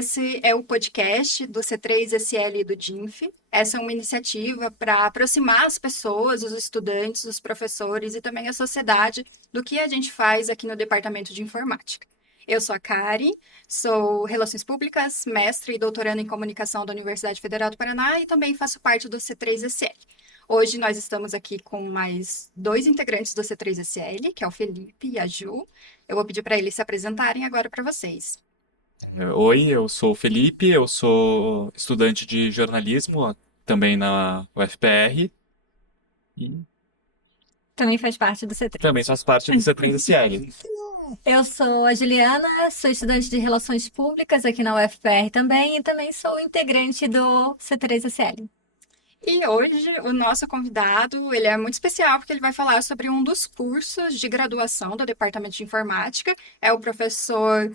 esse é o podcast do C3SL e do DINF. Essa é uma iniciativa para aproximar as pessoas, os estudantes, os professores e também a sociedade do que a gente faz aqui no Departamento de Informática. Eu sou a Kari, sou Relações Públicas, mestre e doutoranda em Comunicação da Universidade Federal do Paraná e também faço parte do C3SL. Hoje nós estamos aqui com mais dois integrantes do C3SL, que é o Felipe e a Ju. Eu vou pedir para eles se apresentarem agora para vocês. Oi, eu sou o Felipe, eu sou estudante de jornalismo também na UFPR e Também faz parte do C3. também faço parte do C3SL. Eu sou a Juliana, sou estudante de Relações Públicas aqui na UFPR também e também sou integrante do C3SL. E hoje o nosso convidado, ele é muito especial porque ele vai falar sobre um dos cursos de graduação do Departamento de Informática. É o professor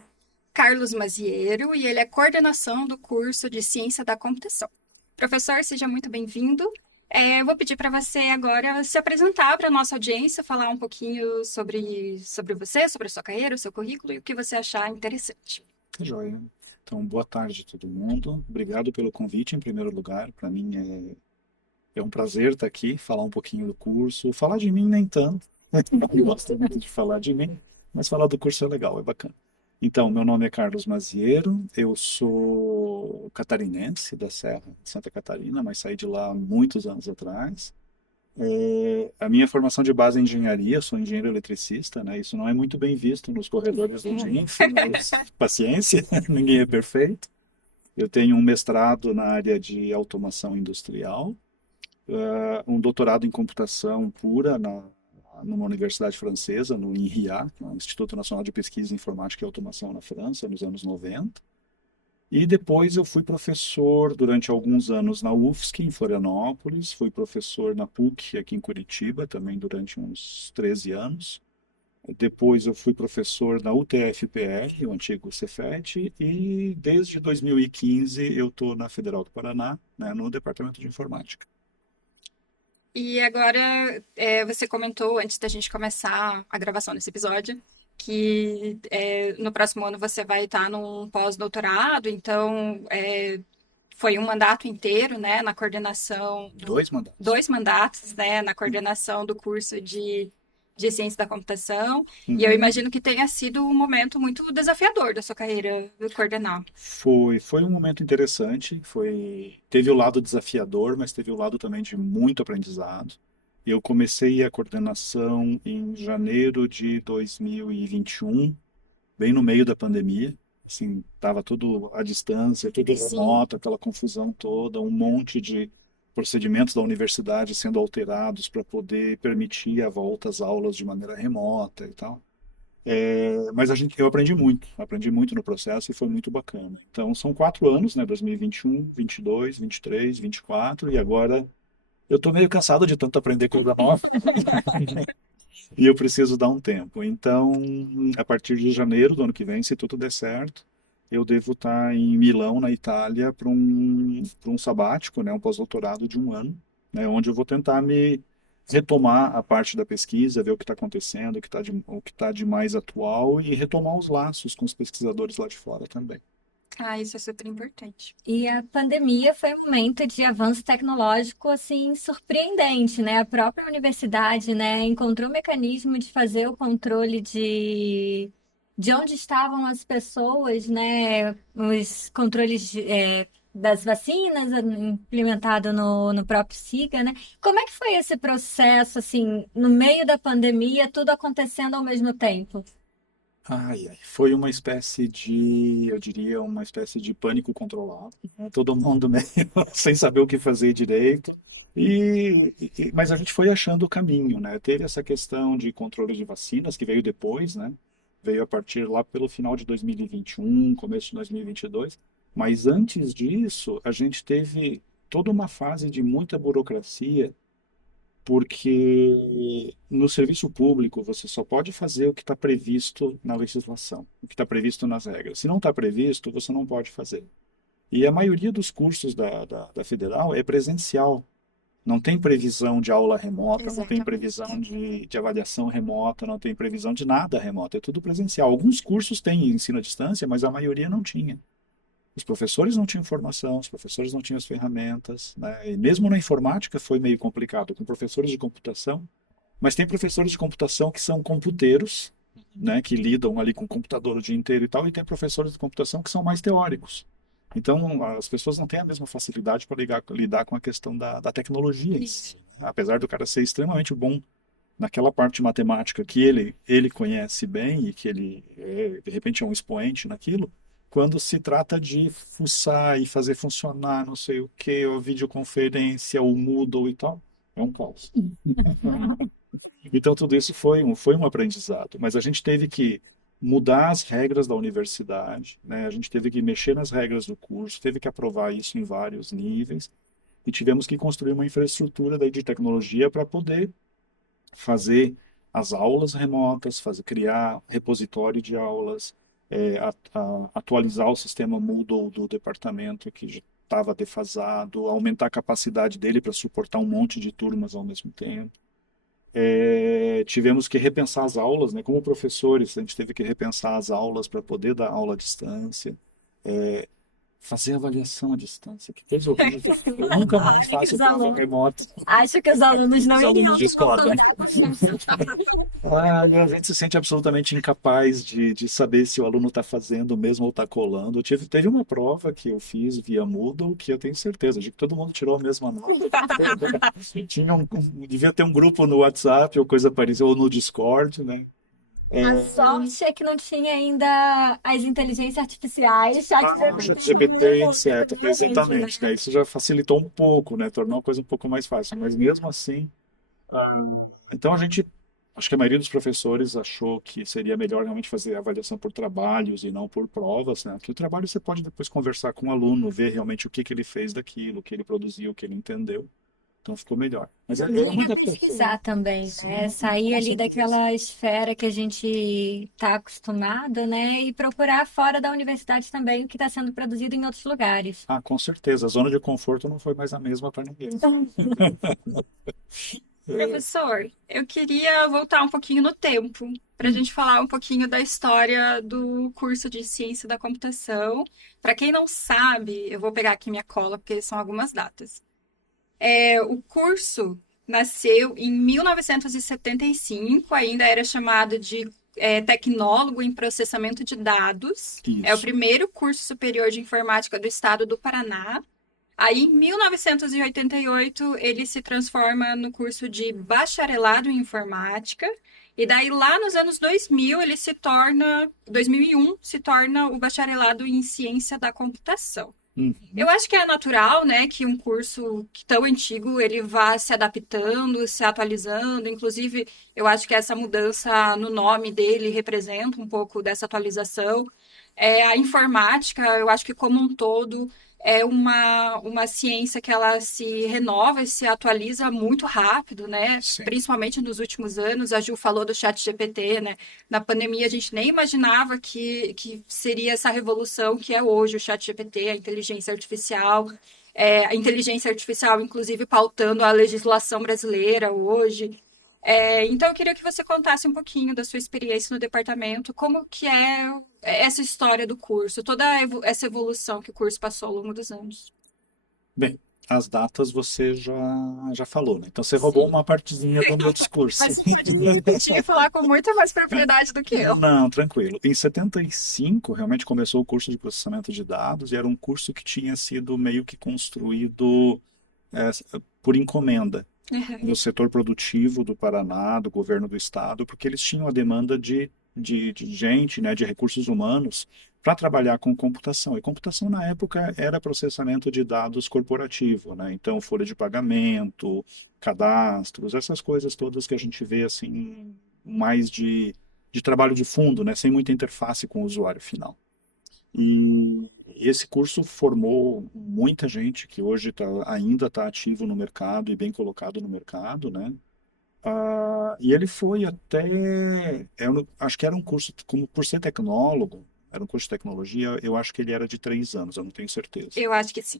Carlos Maziero e ele é coordenação do curso de Ciência da Computação. Professor, seja muito bem-vindo. Eu vou pedir para você agora se apresentar para a nossa audiência, falar um pouquinho sobre você, sobre a sua carreira, o seu currículo e o que você achar interessante. Joia. Então, boa tarde a todo mundo. Obrigado pelo convite, em primeiro lugar. Para mim é um prazer estar aqui, falar um pouquinho do curso. Falar de mim nem tanto. Eu gosto muito de falar de mim, mas falar do curso é legal, é bacana. Então, meu nome é Carlos Maziero, eu sou catarinense da Serra de Santa Catarina, mas saí de lá há muitos anos atrás. A minha formação de base é engenharia, sou engenheiro eletricista, né? Isso não é muito bem visto nos corredores do DINF, mas paciência, ninguém é perfeito. Eu tenho um mestrado na área de automação industrial, um doutorado em computação pura numa universidade francesa, no INRIA, que é o Instituto Nacional de Pesquisa em Informática e Automação na França, nos anos 90. E depois eu fui professor durante alguns anos na UFSC, em Florianópolis, fui professor na PUC, aqui em Curitiba, também durante uns 13 anos. Depois eu fui professor na UTF-PR, o antigo Cefet, e desde 2015 eu estou na Federal do Paraná, né, no Departamento de Informática. E agora, você comentou, antes da gente começar a gravação desse episódio, que no próximo ano você vai estar num pós-doutorado, então foi um mandato inteiro, né, na coordenação Dois mandatos. dois mandatos, né, na coordenação do curso de Ciência da Computação, e eu Uhum. imagino que tenha sido um momento muito desafiador da sua carreira coordenar. Foi um momento interessante, teve o lado desafiador, mas teve o lado também de muito aprendizado. Eu comecei a coordenação em janeiro de 2021, bem no meio da pandemia. Assim, estava tudo à distância, tudo Sim. remoto, aquela confusão toda, um monte de procedimentos da universidade sendo alterados para poder permitir a volta às aulas de maneira remota e tal. Mas eu aprendi muito no processo e foi muito bacana. Então, são 4 anos, né? 2021, 22, 23, 24, e agora eu tô meio cansado de tanto aprender coisa nova e eu preciso dar um tempo. Então, a partir de janeiro do ano que vem, se tudo der certo, eu devo estar em Milão, na Itália, para um sabático, né? Um pós-doutorado de um ano, né? Onde eu vou tentar me retomar a parte da pesquisa, ver o que está acontecendo, o que tá de mais atual e retomar os laços com os pesquisadores lá de fora também. Ah, isso é super importante. E a pandemia foi um momento de avanço tecnológico assim surpreendente, né? A própria universidade, né, encontrou um mecanismo de fazer o controle de onde estavam as pessoas, né? Os controles das vacinas implementado no próprio SIGA, né? Como é que foi esse processo, assim, no meio da pandemia, tudo acontecendo ao mesmo tempo? Ai, ai, foi uma espécie de, eu diria, uma espécie de pânico controlado, né? Todo mundo meio sem saber o que fazer direito. Mas a gente foi achando o caminho, né? Teve essa questão de controle de vacinas que veio depois, né? Veio a partir lá pelo final de 2021, começo de 2022. Mas antes disso, a gente teve toda uma fase de muita burocracia porque no serviço público você só pode fazer o que está previsto na legislação, o que está previsto nas regras. Se não está previsto, você não pode fazer. E a maioria dos cursos da federal é presencial. Não tem previsão de aula remota, não tem Exatamente. previsão de avaliação remota, não tem previsão de nada remoto, é tudo presencial. Alguns cursos têm ensino à distância, mas a maioria não tinha. Os professores não tinham formação, os professores não tinham as ferramentas, né? E mesmo na informática foi meio complicado com professores de computação, mas tem professores de computação que são computeiros, né, que lidam ali com o computador o dia inteiro e tal, e tem professores de computação que são mais teóricos. Então, as pessoas não têm a mesma facilidade para lidar com a questão da tecnologia em si. Apesar do cara ser extremamente bom naquela parte matemática que ele conhece bem e que ele, de repente, é um expoente naquilo, quando se trata de fuçar e fazer funcionar não sei o que, a videoconferência, o Moodle e tal, é um caos. Então, tudo isso foi um aprendizado, mas a gente teve que mudar as regras da universidade, né? A gente teve que mexer nas regras do curso, teve que aprovar isso em vários níveis, e tivemos que construir uma infraestrutura daí de tecnologia para poder fazer as aulas remotas, criar repositório de aulas, atualizar o sistema Moodle do departamento que já estava defasado, aumentar a capacidade dele para suportar um monte de turmas ao mesmo tempo. Tivemos que repensar as aulas, né? Como professores, a gente teve que repensar as aulas para poder dar aula à distância, fazer avaliação à distância, que coisa horrível. Eu nunca mais faço Os prova alunos- remota. Acho que os alunos não Os alunos iriam discordam. A gente se sente absolutamente incapaz de saber se o aluno está fazendo mesmo ou está colando. Teve uma prova que eu fiz via Moodle que eu tenho certeza de que todo mundo tirou a mesma nota. Devia ter um grupo no WhatsApp ou coisa parecida, ou no Discord, né? A sorte é que não tinha ainda as inteligências artificiais, GPT, etc. Exatamente, né? Isso já facilitou um pouco, né? Tornou a coisa um pouco mais fácil. Mas mesmo assim, então acho que a maioria dos professores achou que seria melhor realmente fazer a avaliação por trabalhos e não por provas, né? Porque o trabalho você pode depois conversar com o aluno, ver realmente o que ele fez daquilo, o que ele produziu, o que ele entendeu. Então ficou melhor. Mas é E muita pesquisar também, Sim, né? com Sair ali certeza. daquela esfera que a gente está acostumado, né? E procurar fora da universidade também o que está sendo produzido em outros lugares. Ah, com certeza. A zona de conforto não foi mais a mesma para ninguém. Professor, eu queria voltar um pouquinho no tempo, para a gente falar um pouquinho da história do curso de Ciência da Computação. Para quem não sabe, eu vou pegar aqui minha cola, porque são algumas datas. O curso nasceu em 1975, ainda era chamado de Tecnólogo em Processamento de Dados. É o Isso. primeiro curso superior de informática do estado do Paraná. Aí, em 1988, ele se transforma no curso de bacharelado em informática. E daí, lá nos anos 2000, 2001, se torna o bacharelado em ciência da computação. Eu acho que é natural, né, que um curso tão antigo ele vá se adaptando, se atualizando. Inclusive, eu acho que essa mudança no nome dele representa um pouco dessa atualização. A informática, eu acho que como um todo, é uma ciência que ela se renova e se atualiza muito rápido, né? Sim. Principalmente nos últimos anos. A Ju falou do ChatGPT, né? Na pandemia, a gente nem imaginava que seria essa revolução que é hoje o ChatGPT, a inteligência artificial. A inteligência artificial, inclusive, pautando a legislação brasileira hoje. Então, eu queria que você contasse um pouquinho da sua experiência no departamento, como que é essa história do curso, toda essa evolução que o curso passou ao longo dos anos. Bem, as datas você já falou, né? Então você roubou uma partezinha do meu discurso. Mas você pode falar com muita mais propriedade do que eu. Não, tranquilo. Em 75, realmente começou o curso de processamento de dados e era um curso que tinha sido meio que construído por encomenda no setor produtivo do Paraná, do governo do estado, porque eles tinham a demanda de gente, né, de recursos humanos para trabalhar com computação. E computação na época era processamento de dados corporativo, né? Então, folha de pagamento, cadastros, essas coisas todas que a gente vê assim mais de trabalho de fundo, né, sem muita interface com o usuário final. E esse curso formou muita gente que hoje ainda está ativo no mercado e bem colocado no mercado, né? E ele foi acho que era um curso, como por ser tecnólogo, era um curso de tecnologia, eu acho que ele era de 3 anos, eu não tenho certeza. Eu acho que sim.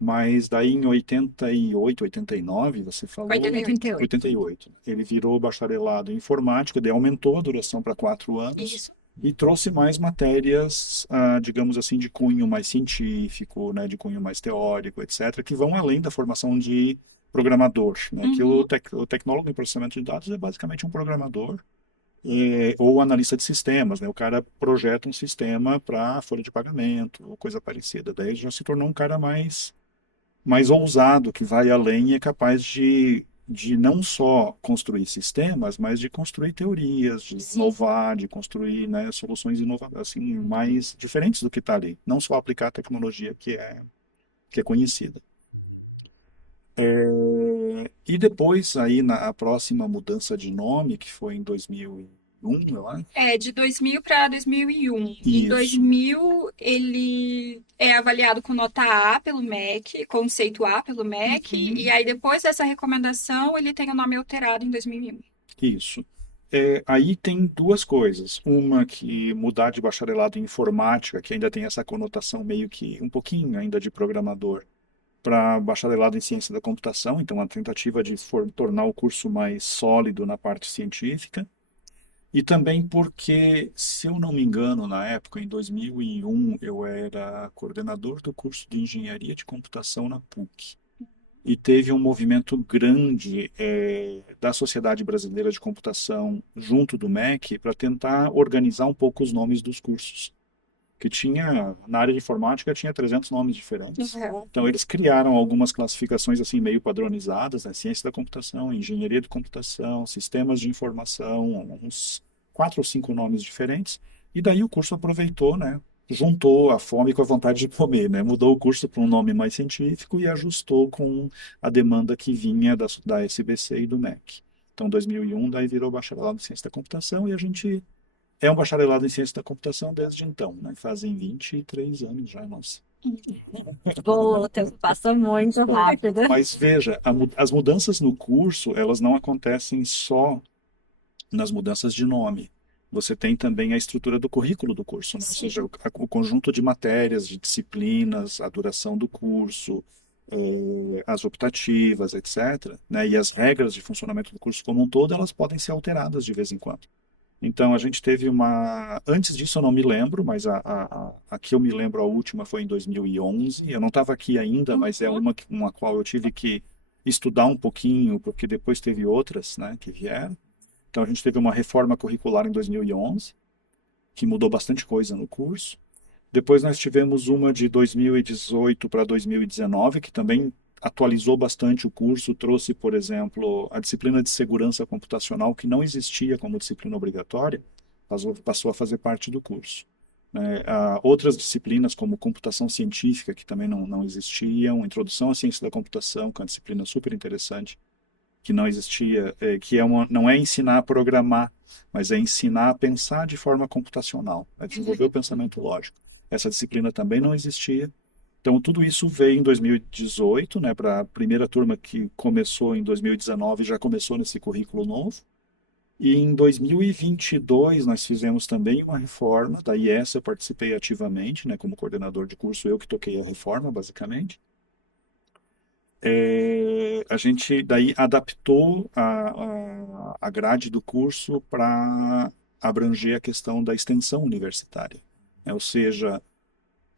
Mas daí em 88, 89, você falou? 88. 88. Ele virou bacharelado em informática, daí aumentou a duração para 4 anos. Isso. e trouxe mais matérias, digamos assim, de cunho mais científico, né, de cunho mais teórico, etc., que vão além da formação de programador, né, que Uhum. o tecnólogo em processamento de dados é basicamente um programador ou analista de sistemas, né, o cara projeta um sistema para folha de pagamento ou coisa parecida, daí já se tornou um cara mais ousado, que vai além e é capaz de não só construir sistemas, mas de construir teorias, de Sim. inovar, de construir, né, soluções assim, mais diferentes do que está ali. Não só aplicar a tecnologia que é conhecida. E depois, aí, na a próxima mudança de nome, que foi em 2001, eu acho. É, de 2000 para 2001. Em Isso. 2000, ele é avaliado com nota A pelo MEC, conceito A pelo MEC, e Uhum. aí depois dessa recomendação, ele tem o nome alterado em 2001. Isso. Aí tem duas coisas. Uma que mudar de bacharelado em informática, que ainda tem essa conotação meio que um pouquinho ainda de programador, para bacharelado em ciência da computação, então a tentativa de tornar o curso mais sólido na parte científica. E também porque, se eu não me engano, na época, em 2001, eu era coordenador do curso de engenharia de computação na PUC. E teve um movimento grande da Sociedade Brasileira de Computação junto do MEC para tentar organizar um pouco os nomes dos cursos. Que tinha, na área de informática, tinha 300 nomes diferentes. Uhum. Então, eles criaram algumas classificações assim meio padronizadas, né? Ciência da computação, engenharia de computação, sistemas de informação, uns 4 ou 5 nomes diferentes. E daí o curso aproveitou, né? Juntou a fome com a vontade de comer, né? Mudou o curso para um nome mais científico e ajustou com a demanda que vinha da SBC e do MEC. Então, 2001, daí virou bacharelado em ciência da computação e a gente é um bacharelado em ciência da computação desde então, né? Fazem 23 anos já, nossa. Pô, o tempo passou muito rápido. Mas veja, as mudanças no curso, elas não acontecem só nas mudanças de nome. Você tem também a estrutura do currículo do curso, né? Ou seja, Sim. o conjunto de matérias, de disciplinas, a duração do curso, as optativas, etc., né? E as regras de funcionamento do curso como um todo, elas podem ser alteradas de vez em quando. Então, a gente teve uma. Antes disso, eu não me lembro, mas a que eu me lembro, a última foi em 2011. Eu não estava aqui ainda, mas é Uhum. uma qual eu tive que estudar um pouquinho, porque depois teve outras, né, que vieram. Então, a gente teve uma reforma curricular em 2011, que mudou bastante coisa no curso. Depois nós tivemos uma de 2018 para 2019, que também atualizou bastante o curso, trouxe, por exemplo, a disciplina de segurança computacional, que não existia como disciplina obrigatória, passou a fazer parte do curso. Outras disciplinas, como computação científica, que também não existiam, introdução à ciência da computação, que é uma disciplina super interessante, que não existia, que não é ensinar a programar, mas é ensinar a pensar de forma computacional, a desenvolver o pensamento lógico. Essa disciplina também não existia. Então, tudo isso veio em 2018, né, para a primeira turma que começou em 2019, já começou nesse currículo novo. E em 2022 nós fizemos também uma reforma, daí essa eu participei ativamente, né, como coordenador de curso, eu que toquei a reforma, basicamente. A gente daí adaptou a grade do curso para abranger a questão da extensão universitária, né? Ou seja,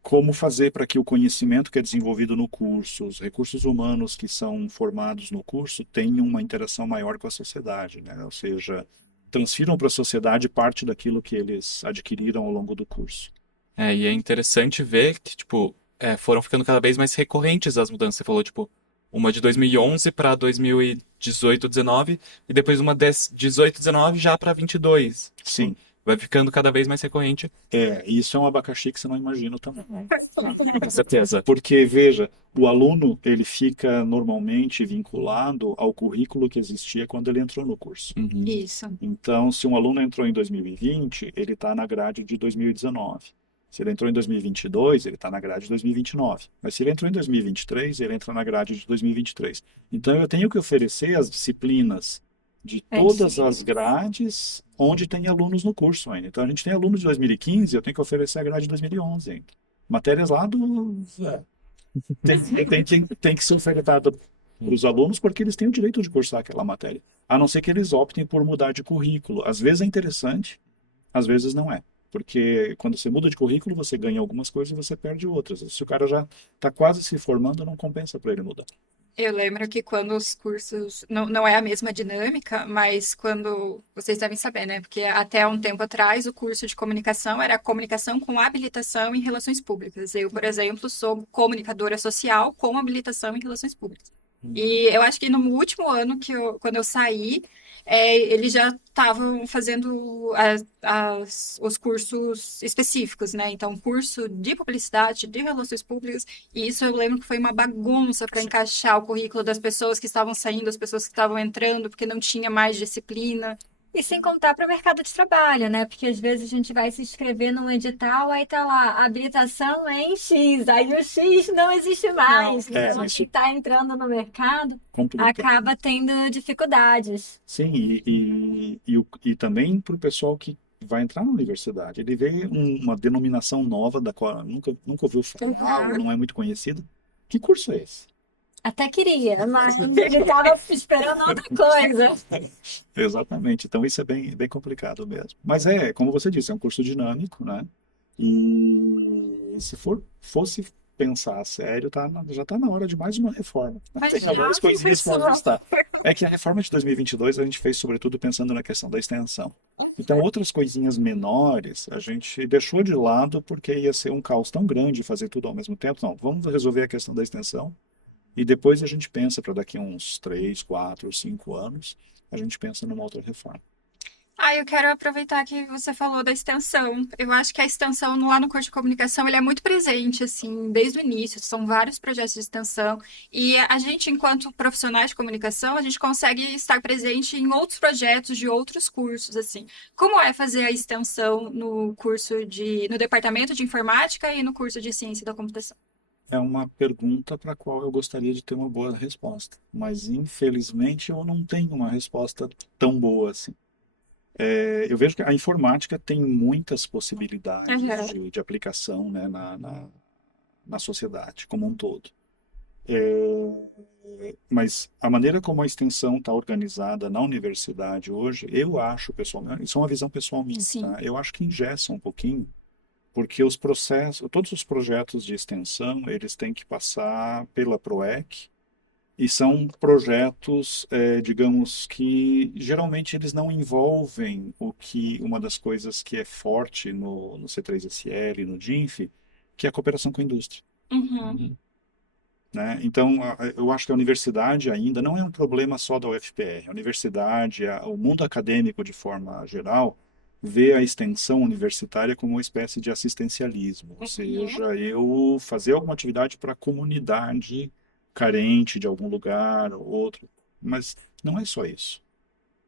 como fazer para que o conhecimento que é desenvolvido no curso, os recursos humanos que são formados no curso tenham uma interação maior com a sociedade, né? Ou seja, transfiram para a sociedade parte daquilo que eles adquiriram ao longo do curso. E é interessante ver que, tipo, foram ficando cada vez mais recorrentes as mudanças. Você falou, tipo, uma de 2011 para 2018, 19, e depois uma de 18, 19 já para 22. Tipo, Sim, vai ficando cada vez mais recorrente. isso é um abacaxi que você não imagina também. Com certeza. Porque, veja, o aluno ele fica normalmente vinculado ao currículo que existia quando ele entrou no curso. Uhum. Isso. Então, se um aluno entrou em 2020, ele está na grade de 2019. Se ele entrou em 2022, ele está na grade de 2029. Mas se ele entrou em 2023, ele entra na grade de 2023. Então, eu tenho que oferecer as disciplinas de É, todas as grades onde tem alunos no curso ainda. Então, a gente tem alunos de 2015, eu tenho que oferecer a grade de 2011 ainda. Matérias lá do... tem que ser ofertado para os alunos porque eles têm o direito de cursar aquela matéria. A não ser que eles optem por mudar de currículo. Às vezes é interessante, às vezes não é. Porque quando você muda de currículo, você ganha algumas coisas e você perde outras. Se o cara já está quase se formando, não compensa para ele mudar. Eu lembro que quando os cursos, não é a mesma dinâmica, mas quando, vocês devem saber, né? Porque até um tempo atrás o curso de comunicação era comunicação com habilitação em relações públicas. Eu, por exemplo, sou comunicadora social com habilitação em relações públicas. E eu acho que no último ano quando eu saí, eles já estavam fazendo os cursos específicos, né? Então, curso de publicidade, de relações públicas, e isso eu lembro que foi uma bagunça para encaixar o currículo das pessoas que estavam saindo, das pessoas que estavam entrando, porque não tinha mais disciplina. E sem contar para o mercado de trabalho, né? Porque às vezes a gente vai se inscrever num edital, aí tá lá, a habilitação é em X, aí o X não existe mais. Não. Então, Isso quem está entrando no mercado complica. acaba tendo dificuldades. Sim, e também para o pessoal que vai entrar na universidade, ele vê uma denominação nova da qual nunca ouviu falar, ou não é muito conhecida. Que curso é esse? Até queria, mas ele estava esperando outra coisa. Exatamente. Então isso é bem complicado mesmo. Mas como você disse, é um curso dinâmico, né? E se fosse pensar a sério, já está na hora de mais uma reforma. Mas Tem já algumas coisinhas para começou. ajustar. É que a reforma de 2022 a gente fez sobretudo pensando na questão da extensão. Então outras coisinhas menores a gente deixou de lado porque ia ser um caos tão grande fazer tudo ao mesmo tempo. Não, vamos resolver a questão da extensão. E depois a gente pensa para daqui a uns 3, 4, 5 anos, a gente pensa numa outra reforma. Eu quero aproveitar que você falou da extensão. Eu acho que a extensão lá no curso de comunicação, ele é muito presente, assim, desde o início. São vários projetos de extensão. E a gente, enquanto profissionais de comunicação, a gente consegue estar presente em outros projetos de outros cursos, assim. Como é fazer a extensão no departamento de informática e no curso de ciência da computação? É uma pergunta para a qual eu gostaria de ter uma boa resposta, mas infelizmente eu não tenho uma resposta tão boa assim. Eu vejo que a informática tem muitas possibilidades Uhum. de aplicação, né, na sociedade como um todo. Mas a maneira como a extensão está organizada na universidade hoje, eu acho, pessoalmente, isso é uma visão pessoal minha, Sim. tá? Eu acho que engessa um pouquinho, porque todos os projetos de extensão, eles têm que passar pela PROEC, e são projetos, digamos que geralmente eles não envolvem uma das coisas que é forte no C3SL, no DINF, que é a cooperação com a indústria. Uhum. Né? Então, eu acho que a universidade ainda não é um problema só da UFPR. A universidade, o mundo acadêmico de forma geral, vê a extensão universitária como uma espécie de assistencialismo, ou seja, eu fazer alguma atividade para a comunidade carente de algum lugar ou outro. Mas não é só isso.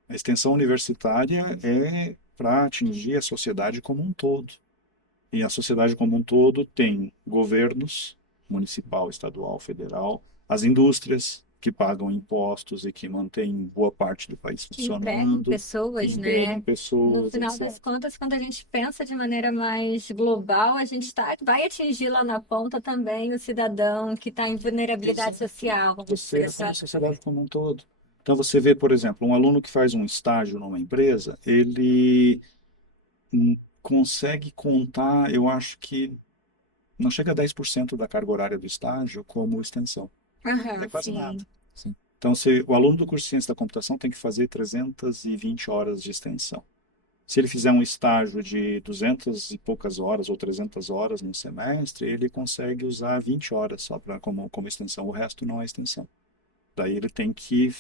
A extensão universitária é para atingir a sociedade como um todo. E a sociedade como um todo tem governos, municipal, estadual, federal, as indústrias que pagam impostos e que mantêm boa parte do país Que empregam funcionando, pessoas, empregam né? No pessoas, final das etc. contas, quando a gente pensa de maneira mais global, a gente vai atingir lá na ponta também o cidadão que está em vulnerabilidade social, vamos Você dizer é como a assim. sociedade como um todo. Então você vê, por exemplo, um aluno que faz um estágio numa empresa, ele consegue contar, eu acho que não chega a 10% da carga horária do estágio como extensão. É Uhum. quase Sim. nada. Então, o aluno do curso de Ciência da Computação tem que fazer 320 horas de extensão. Se ele fizer um estágio de 200 e poucas horas ou 300 horas no semestre, ele consegue usar 20 horas só como extensão. O resto não é extensão. Daí ele tem que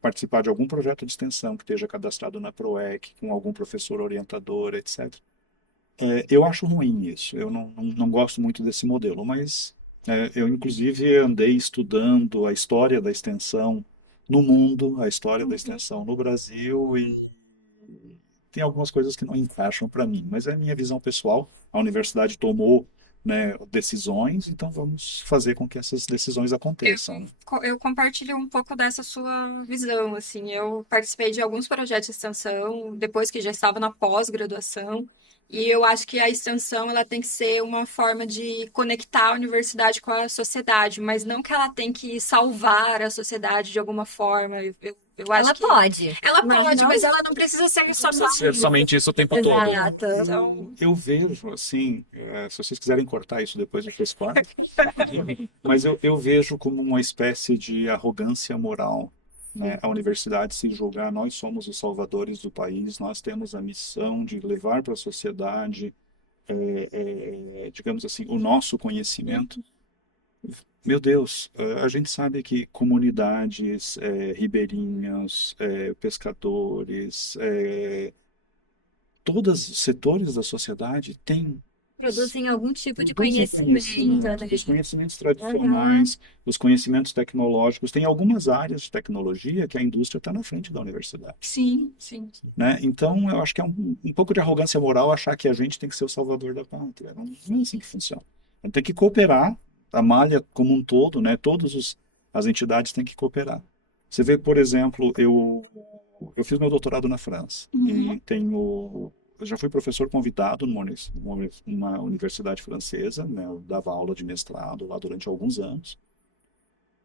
participar de algum projeto de extensão que esteja cadastrado na PROEC, com algum professor orientador, etc. Eu acho ruim isso. Eu não gosto muito desse modelo, mas eu, inclusive, andei estudando a história da extensão no mundo, a história da extensão no Brasil, e tem algumas coisas que não encaixam para mim, mas é a minha visão pessoal. A universidade tomou, né, decisões, então vamos fazer com que essas decisões aconteçam. Eu compartilho um pouco dessa sua visão, assim, eu participei de alguns projetos de extensão depois que já estava na pós-graduação E eu acho que a extensão ela tem que ser uma forma de conectar a universidade com a sociedade, mas não que ela tem que salvar a sociedade de alguma forma. Eu acho Ela que pode, ela mas pode, não mas ela não precisa ser só Ser somente isso o tempo todo. exato. Então, Eu vejo, assim, se vocês quiserem cortar isso depois, eu fiz corte. Mas eu vejo como uma espécie de arrogância moral, né? A universidade se julgar, nós somos os salvadores do país, nós temos a missão de levar para a sociedade, digamos assim, o nosso conhecimento. Meu Deus, a gente sabe que comunidades ribeirinhas, pescadores, todos os setores da sociedade têm Produzem algum tipo de produzem conhecimento, né? os conhecimentos Aham. tradicionais, os conhecimentos tecnológicos. Tem algumas áreas de tecnologia que a indústria está na frente da universidade, sim, sim. né? Então, eu acho que é um pouco de arrogância moral achar que a gente tem que ser o salvador da pátria. Não é assim que funciona. A gente tem que cooperar, a malha como um todo, né? As entidades têm que cooperar. Você vê, por exemplo, eu fiz meu doutorado na França Uhum. e eu já fui professor convidado numa universidade francesa, né? Eu dava aula de mestrado lá durante alguns anos.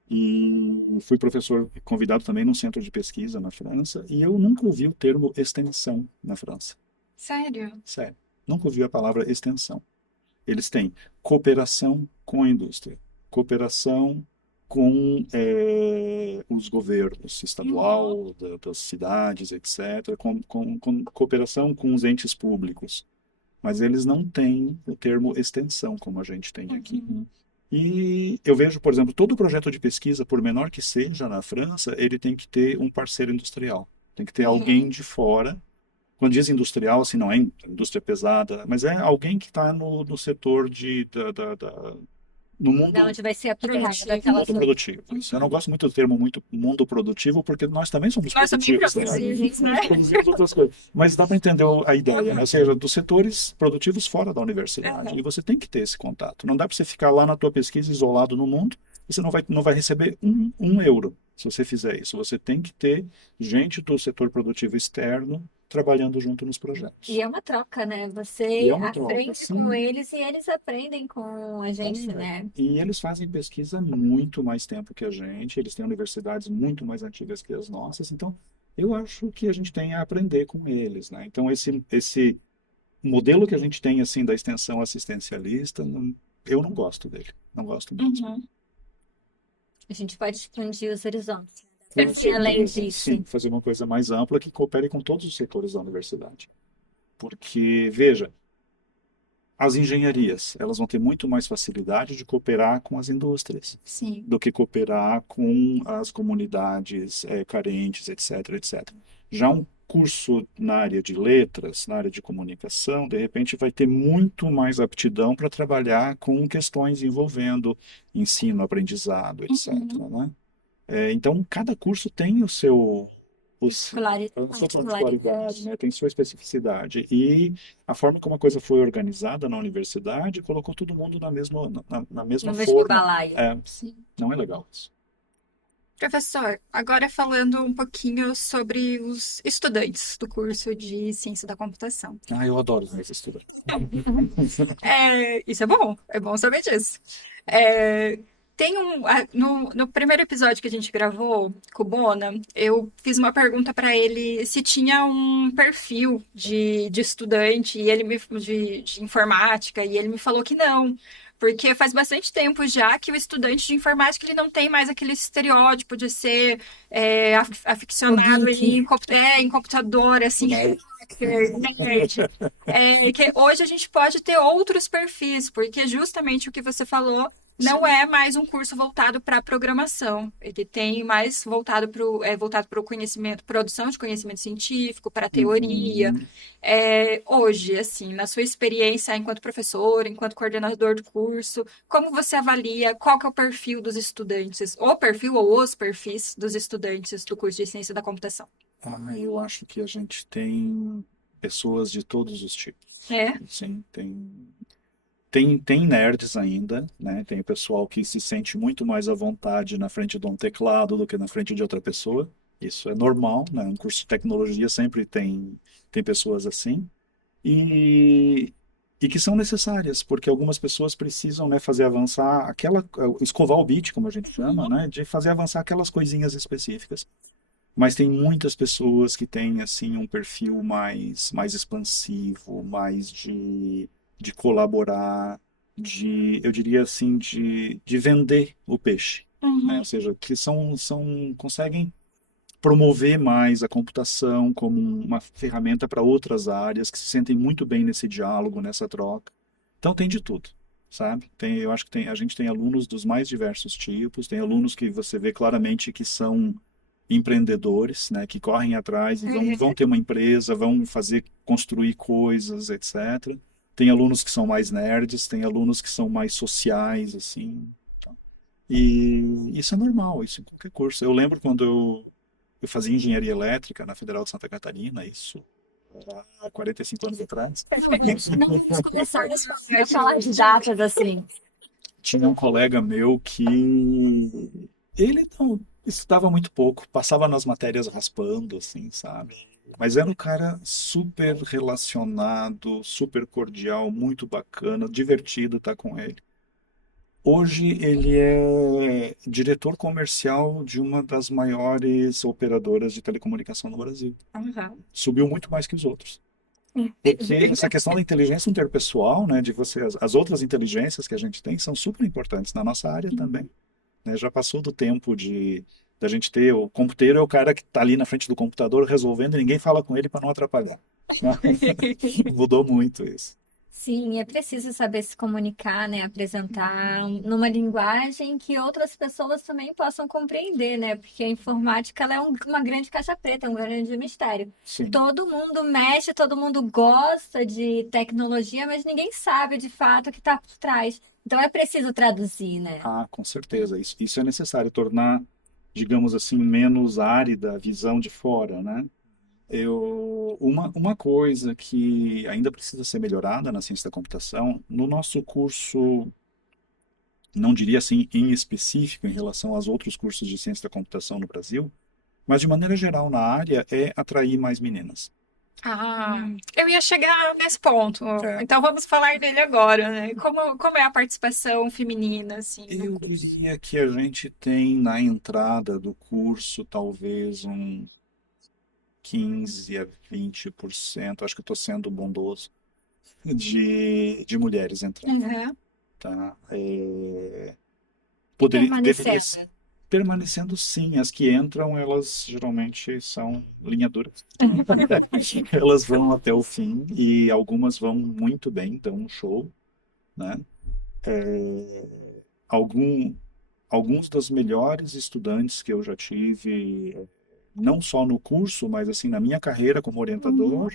E fui professor convidado também num centro de pesquisa na França. E eu nunca ouvi o termo extensão na França. Sério? Sério. Nunca ouvi a palavra extensão. Eles têm cooperação com a indústria, cooperação com os governos estadual, das cidades, etc., com cooperação com os entes públicos. Mas eles não têm o termo extensão, como a gente tem aqui. Uhum. E eu vejo, por exemplo, todo projeto de pesquisa, por menor que seja na França, ele tem que ter um parceiro industrial. Tem que ter alguém Uhum. de fora. Quando diz industrial, assim, não é indústria pesada, mas é alguém que está no setor no Da mundo onde vai ser aplicada Produtivo. aquela mundo produtivo. Isso. Eu não gosto muito do termo muito mundo produtivo, porque nós também somos Nós também produtivos, né? produzimos, né? Produzimos outras coisas. Mas dá para entender a ideia, né? Ou seja, dos setores produtivos fora da universidade. Uhum. E você tem que ter esse contato. Não dá para você ficar lá na tua pesquisa isolado no mundo, e você não vai receber um euro se você fizer isso. Você tem que ter gente do setor produtivo externo trabalhando junto nos projetos. E é uma troca, né? E Você é uma troca, aprende sim. com eles e eles aprendem com a gente, né? E eles fazem pesquisa há muito mais tempo que a gente, eles têm universidades muito mais antigas que as nossas, então eu acho que a gente tem a aprender com eles, né? Então esse modelo que a gente tem assim da extensão assistencialista, eu não gosto dele, não gosto mesmo. Uhum. A gente pode expandir os horizontes. Perfeito. Além disso. Sim, fazer uma coisa mais ampla que coopere com todos os setores da universidade. Porque, veja, as engenharias, elas vão ter muito mais facilidade de cooperar com as indústrias Sim. do que cooperar com as comunidades carentes, etc, etc. Já um curso na área de letras, na área de comunicação, de repente vai ter muito mais aptidão para trabalhar com questões envolvendo ensino, aprendizado, etc, Uhum. né? Então, cada curso tem a sua particularidade, né? Tem sua especificidade. E a forma como a coisa foi organizada na universidade colocou todo mundo na mesma No mesmo forma. balaio. Sim. Não é legal isso. Professor, agora falando um pouquinho sobre os estudantes do curso de Ciência da Computação. Eu adoro os meus estudantes. Isso é bom saber disso. É, no primeiro episódio que a gente gravou com o Bona, eu fiz uma pergunta para ele se tinha um perfil de estudante e de informática, e ele me falou que não. Porque faz bastante tempo já que o estudante de informática ele não tem mais aquele estereótipo de ser aficionado O geek. em computador, assim, nerd. Que hoje a gente pode ter outros perfis, porque justamente o que você falou não é mais um curso voltado para programação. Ele tem mais voltado para o conhecimento, produção de conhecimento científico, para teoria. Hoje, assim, na sua experiência enquanto professor, enquanto coordenador do curso, como você avalia qual que é o perfil dos estudantes, o perfil ou os perfis dos estudantes do curso de Ciência da Computação? Eu acho que a gente tem pessoas de todos os tipos. Sim, tem nerds ainda, né? Tem o pessoal que se sente muito mais à vontade na frente de um teclado do que na frente de outra pessoa. Isso é normal, né? Um curso de tecnologia sempre tem pessoas assim. e, e que são necessárias, porque algumas pessoas precisam, né, fazer avançar escovar o bit, como a gente chama, né, de fazer avançar aquelas coisinhas específicas. Mas tem muitas pessoas que têm, assim, um perfil mais expansivo, mais de colaborar, eu diria assim, de vender o peixe, né? Uhum. Ou seja, que conseguem promover mais a computação como uma ferramenta para outras áreas, que se sentem muito bem nesse diálogo, nessa troca. Então tem de tudo, sabe? Eu acho que a gente tem alunos dos mais diversos tipos, tem alunos que você vê claramente que são empreendedores, né, que correm atrás e vão ter uma empresa, vão construir coisas, etc. Tem alunos que são mais nerds, tem alunos que são mais sociais, assim. Tá? E isso é normal, isso em qualquer curso. Eu lembro quando eu fazia engenharia elétrica na Federal de Santa Catarina, isso há 45 anos atrás. Não vamos começar a falar de datas assim. Tinha um colega meu que ele não estudava muito pouco, passava nas matérias raspando, assim, sabe? Mas era um cara super relacionado, super cordial, muito bacana, divertido estar com ele. Hoje ele é diretor comercial de uma das maiores operadoras de telecomunicação no Brasil. Uhum. Subiu muito mais que os outros. Porque essa questão da inteligência interpessoal, né, de você, as outras inteligências que a gente tem são super importantes na nossa área também, né? Já passou do tempo da gente ter o computeiro é o cara que está ali na frente do computador resolvendo e ninguém fala com ele para não atrapalhar. Mudou muito isso. Sim, é preciso saber se comunicar, né? Apresentar numa linguagem que outras pessoas também possam compreender, né? Porque a informática ela é uma grande caixa preta, é um grande mistério. Sim. Todo mundo mexe, todo mundo gosta de tecnologia, mas ninguém sabe de fato o que está por trás. Então é preciso traduzir, né? Ah, com certeza. Isso é necessário, tornar, digamos assim, menos árida a visão de fora, né? Uma coisa que ainda precisa ser melhorada na ciência da computação, no nosso curso, não diria assim em específico em relação aos outros cursos de ciência da computação no Brasil, mas de maneira geral na área, é atrair mais meninas. Ah, eu ia chegar nesse ponto. Então vamos falar dele agora, né? Como é a participação feminina, assim, no Eu curso? diria que a gente tem na entrada do curso talvez um 15 a 20%, acho que eu estou sendo bondoso, de mulheres entrando, Uhum. tá? Deveria Permanecendo. permanecendo sim. As que entram, elas geralmente são linha dura. Elas vão até o fim e algumas vão muito bem, dão um show, né? Algum, alguns dos melhores estudantes que eu já tive, não só no curso, mas assim na minha carreira como orientador,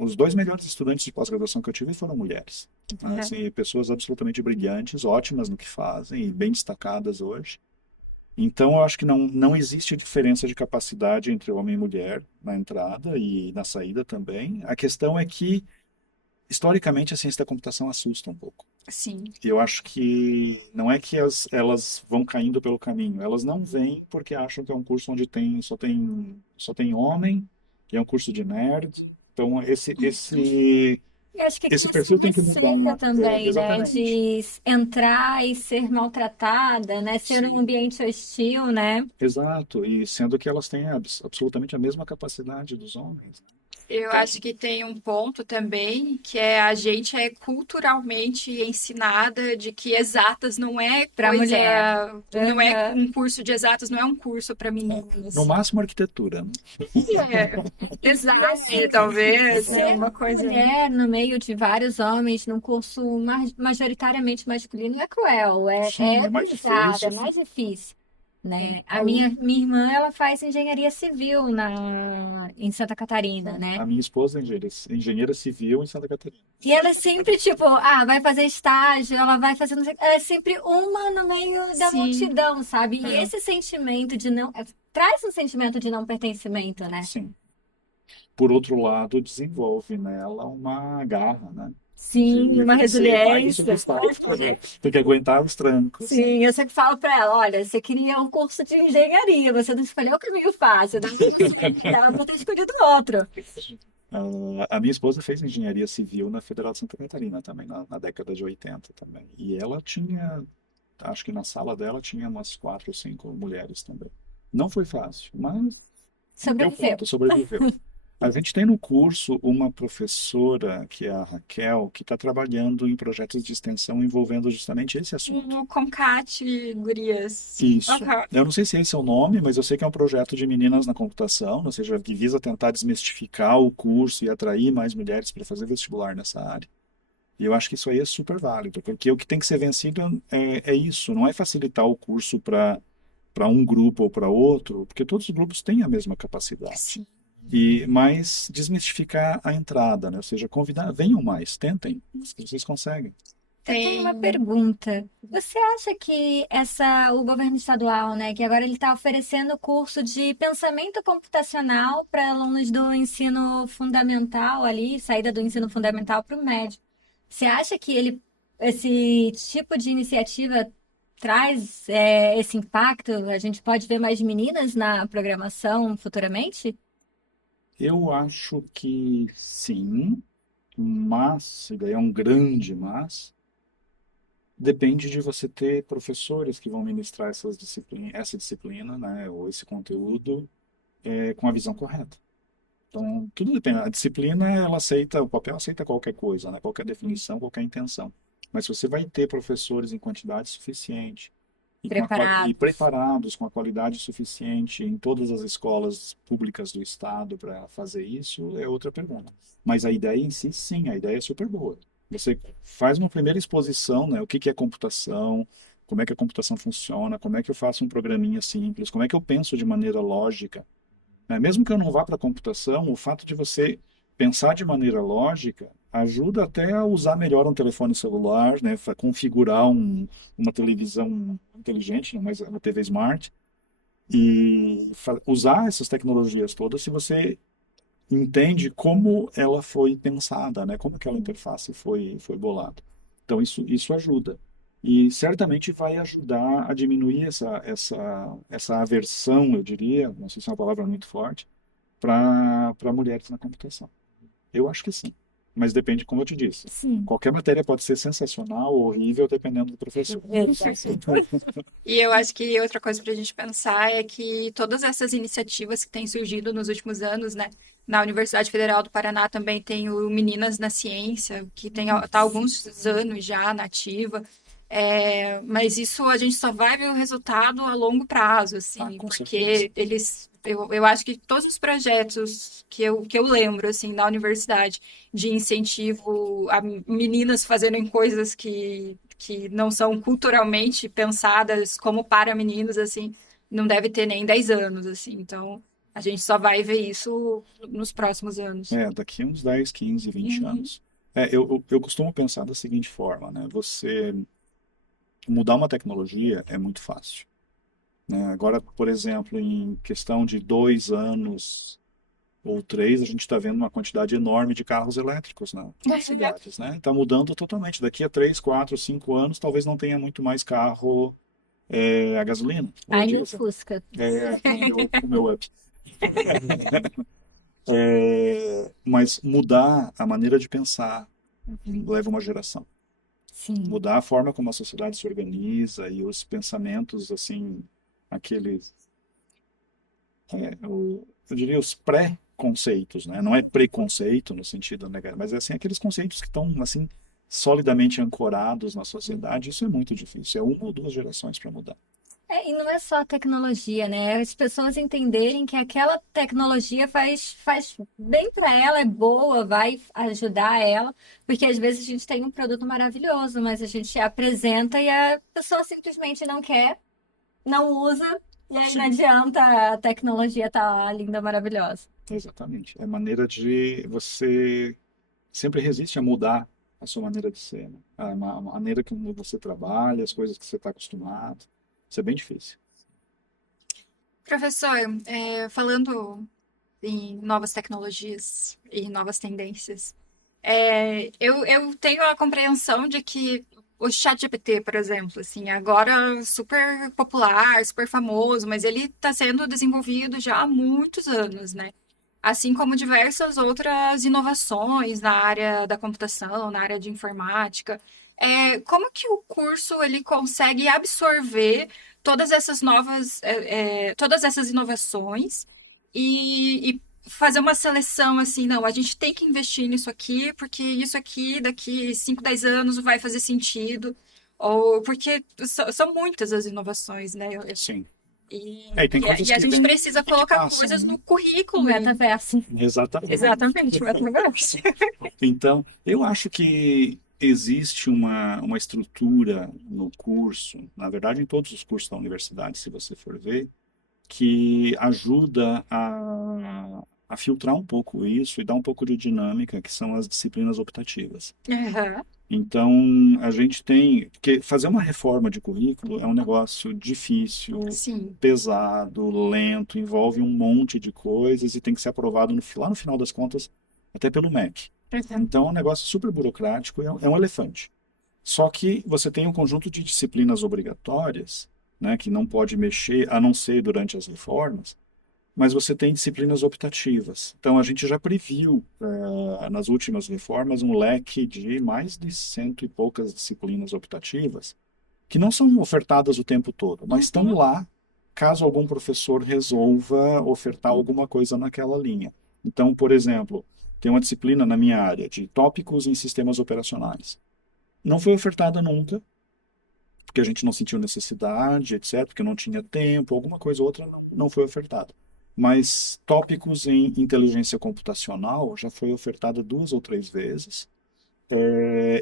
os dois melhores estudantes de pós-graduação que eu tive foram mulheres. Né? Assim, pessoas absolutamente brilhantes, ótimas no que fazem e bem destacadas hoje. Então, eu acho que não existe diferença de capacidade entre homem e mulher na entrada e na saída também. A questão é que, historicamente, a ciência da computação assusta um pouco. Sim. E eu acho que não é que elas vão caindo pelo caminho, elas não vêm porque acham que é um curso onde só tem homem, que é um curso de nerd. Então, Eu acho que esse cria perfil tem que receio mudar. também, né? Exatamente. De entrar e ser maltratada, né? Ser um Sim. ambiente hostil, né? Exato, e sendo que elas têm absolutamente a mesma capacidade dos homens. Eu acho que tem um ponto também que é a gente é culturalmente ensinada de que exatas não é Pra mulher. coisa, não é Aham. um curso de exatas, não é um curso para No meninas. máximo arquitetura, né? É, exato, talvez, é Ser uma coisa. mulher no meio de vários homens num curso majoritariamente masculino é cruel, Sim, é é mais pesado, é difícil. mais difícil, né? A minha irmã, ela faz engenharia civil em Santa Catarina, né? A minha esposa é engenheira civil em Santa Catarina. E ela é sempre, tipo, vai fazer estágio, ela vai fazendo. Ela é sempre uma no meio da Sim. multidão, sabe? E É. esse sentimento de não. Traz um sentimento de não pertencimento, né? Sim. Por outro lado, desenvolve nela uma garra, né? Sim, uma De vencer mais resiliência. obstáculos, né? Tem que aguentar os trancos. Né? Sim, eu sempre falo pra ela: olha, você queria um curso de engenharia, você não escolheu o caminho fácil, dava pra ter escolhido outro. A minha esposa fez engenharia civil na Federal de Santa Catarina também, na década de 80 também. E ela tinha, acho que na sala dela tinha umas 4 ou 5 mulheres também. Não foi fácil, mas deu Sobreviveu. conta, sobreviveu. A gente tem no curso uma professora, que é a Raquel, que está trabalhando em projetos de extensão envolvendo justamente esse assunto. No Concat, gurias. Isso. Aham. Eu não sei se esse é o nome, mas eu sei que é um projeto de meninas na computação, ou seja, que visa tentar desmistificar o curso e atrair mais mulheres para fazer vestibular nessa área. E eu acho que isso aí é super válido, porque o que tem que ser vencido é isso, não é facilitar o curso para um grupo ou para outro, porque todos os grupos têm a mesma capacidade. Sim. Mas desmistificar a entrada, né? Ou seja, convidar, venham mais, tentem, vocês conseguem. Eu tenho uma Tem. pergunta. Você acha que o governo estadual, né, que agora ele está oferecendo curso de pensamento computacional para alunos do ensino fundamental ali, saída do ensino fundamental para o médio? Você acha que esse tipo de iniciativa traz esse impacto? A gente pode ver mais meninas na programação futuramente? Eu acho que sim, mas, e daí é um grande mas, depende de você ter professores que vão ministrar essa disciplina, né, ou esse conteúdo, com a visão correta. Então, tudo depende. A disciplina, ela aceita, o papel aceita qualquer coisa, né? Qualquer definição, qualquer intenção. Mas se você vai ter professores em quantidade suficiente e Preparados. preparados com a qualidade suficiente em todas as escolas públicas do estado para fazer isso, é outra pergunta. Mas a ideia em si, sim, a ideia é super boa. Você faz uma primeira exposição, né? O que que é computação, como é que a computação funciona, como é que eu faço um programinha simples, como é que eu penso de maneira lógica, né? Mesmo que eu não vá para a computação, o fato de você pensar de maneira lógica ajuda até a usar melhor um telefone celular, né? Configurar uma televisão inteligente, mas uma TV Smart, e usar essas tecnologias todas se você entende como ela foi pensada, né? Como aquela interface foi bolada. Então, isso ajuda. E certamente vai ajudar a diminuir essa aversão, eu diria, não sei se é uma palavra muito forte, para mulheres na computação. Eu acho que sim. Mas depende, como eu te disse. Sim. Qualquer matéria pode ser sensacional ou horrível, dependendo do professor. E eu acho que outra coisa para a gente pensar é que todas essas iniciativas que têm surgido nos últimos anos, né? Na Universidade Federal do Paraná também tem o Meninas na Ciência, que tá há alguns anos já na ativa. Mas isso a gente só vai ver o resultado a longo prazo, assim, Com certeza. porque eu acho que todos os projetos que eu lembro, assim, na universidade, de incentivo a meninas fazerem coisas que não são culturalmente pensadas como para meninos, assim, não deve ter nem 10 anos, assim, então a gente só vai ver isso nos próximos anos. Daqui uns 10, 15, 20 Uhum. anos. Eu costumo pensar da seguinte forma, né? Você mudar uma tecnologia é muito fácil, né? Agora, por exemplo, em questão de 2 anos ou 3, a gente está vendo uma quantidade enorme de carros elétricos nas cidades, né? Está mudando totalmente. Daqui a 3, 4, 5 anos, talvez não tenha muito mais carro a gasolina ou a Ai, no diesel. Fusca. O meu up. Mas mudar a maneira de pensar leva uma geração. Sim. Mudar a forma como a sociedade se organiza e os pensamentos, assim, aqueles, eu diria os pré-conceitos, né? Não é preconceito no sentido negativo, mas assim, aqueles conceitos que estão, assim, solidamente ancorados na sociedade, isso é muito difícil. É 1 ou 2 gerações para mudar. E não é só a tecnologia, né? As pessoas entenderem que aquela tecnologia faz bem para ela, é boa, vai ajudar ela, porque às vezes a gente tem um produto maravilhoso, mas a gente apresenta e a pessoa simplesmente não quer, não usa, e aí não Sim, adianta a tecnologia tá linda, maravilhosa. exatamente. É maneira de você sempre resiste a mudar a sua maneira de ser, né? A maneira que você trabalha, as coisas que você está acostumado. Isso é bem difícil. Professor, falando em novas tecnologias e novas tendências, eu tenho a compreensão de que o ChatGPT, por exemplo, assim, agora super popular, super famoso, mas ele está sendo desenvolvido já há muitos anos, né? assim como diversas outras inovações na área da computação, na área de informática. Como que o curso ele consegue absorver todas essas todas essas inovações e fazer uma seleção assim, não, a gente tem que investir nisso aqui, porque isso aqui daqui 5, 10 anos vai fazer sentido, ou porque são muitas as inovações, né? Sim. E, E tem coisas e a que gente vêm precisa e que colocar passam, coisas né? no O currículo. metaverso. Exatamente. Exatamente, metaverso. Então, eu acho que existe uma estrutura no curso, na verdade, em todos os cursos da universidade, se você for ver, que ajuda a filtrar um pouco isso e dar um pouco de dinâmica, que são as disciplinas optativas. Aham. Então, a gente tem, porque fazer uma reforma de currículo é um negócio difícil, Sim. pesado, lento, envolve um monte de coisas e tem que ser aprovado lá no final das contas, até pelo MEC. Aham. Então, é um negócio super burocrático, é um elefante. Só que você tem um conjunto de disciplinas obrigatórias, né, que não pode mexer, a não ser durante as reformas, mas você tem disciplinas optativas. Então, a gente já previu, nas últimas reformas, um leque de mais de cento e poucas disciplinas optativas, que não são ofertadas o tempo todo, mas estão lá caso algum professor resolva ofertar alguma coisa naquela linha. Então, por exemplo, tem uma disciplina na minha área de tópicos em sistemas operacionais. Não foi ofertada nunca, porque a gente não sentiu necessidade, etc., porque não tinha tempo, alguma coisa ou outra não foi ofertada. Mas tópicos em inteligência computacional já foi ofertada 2 ou 3 vezes,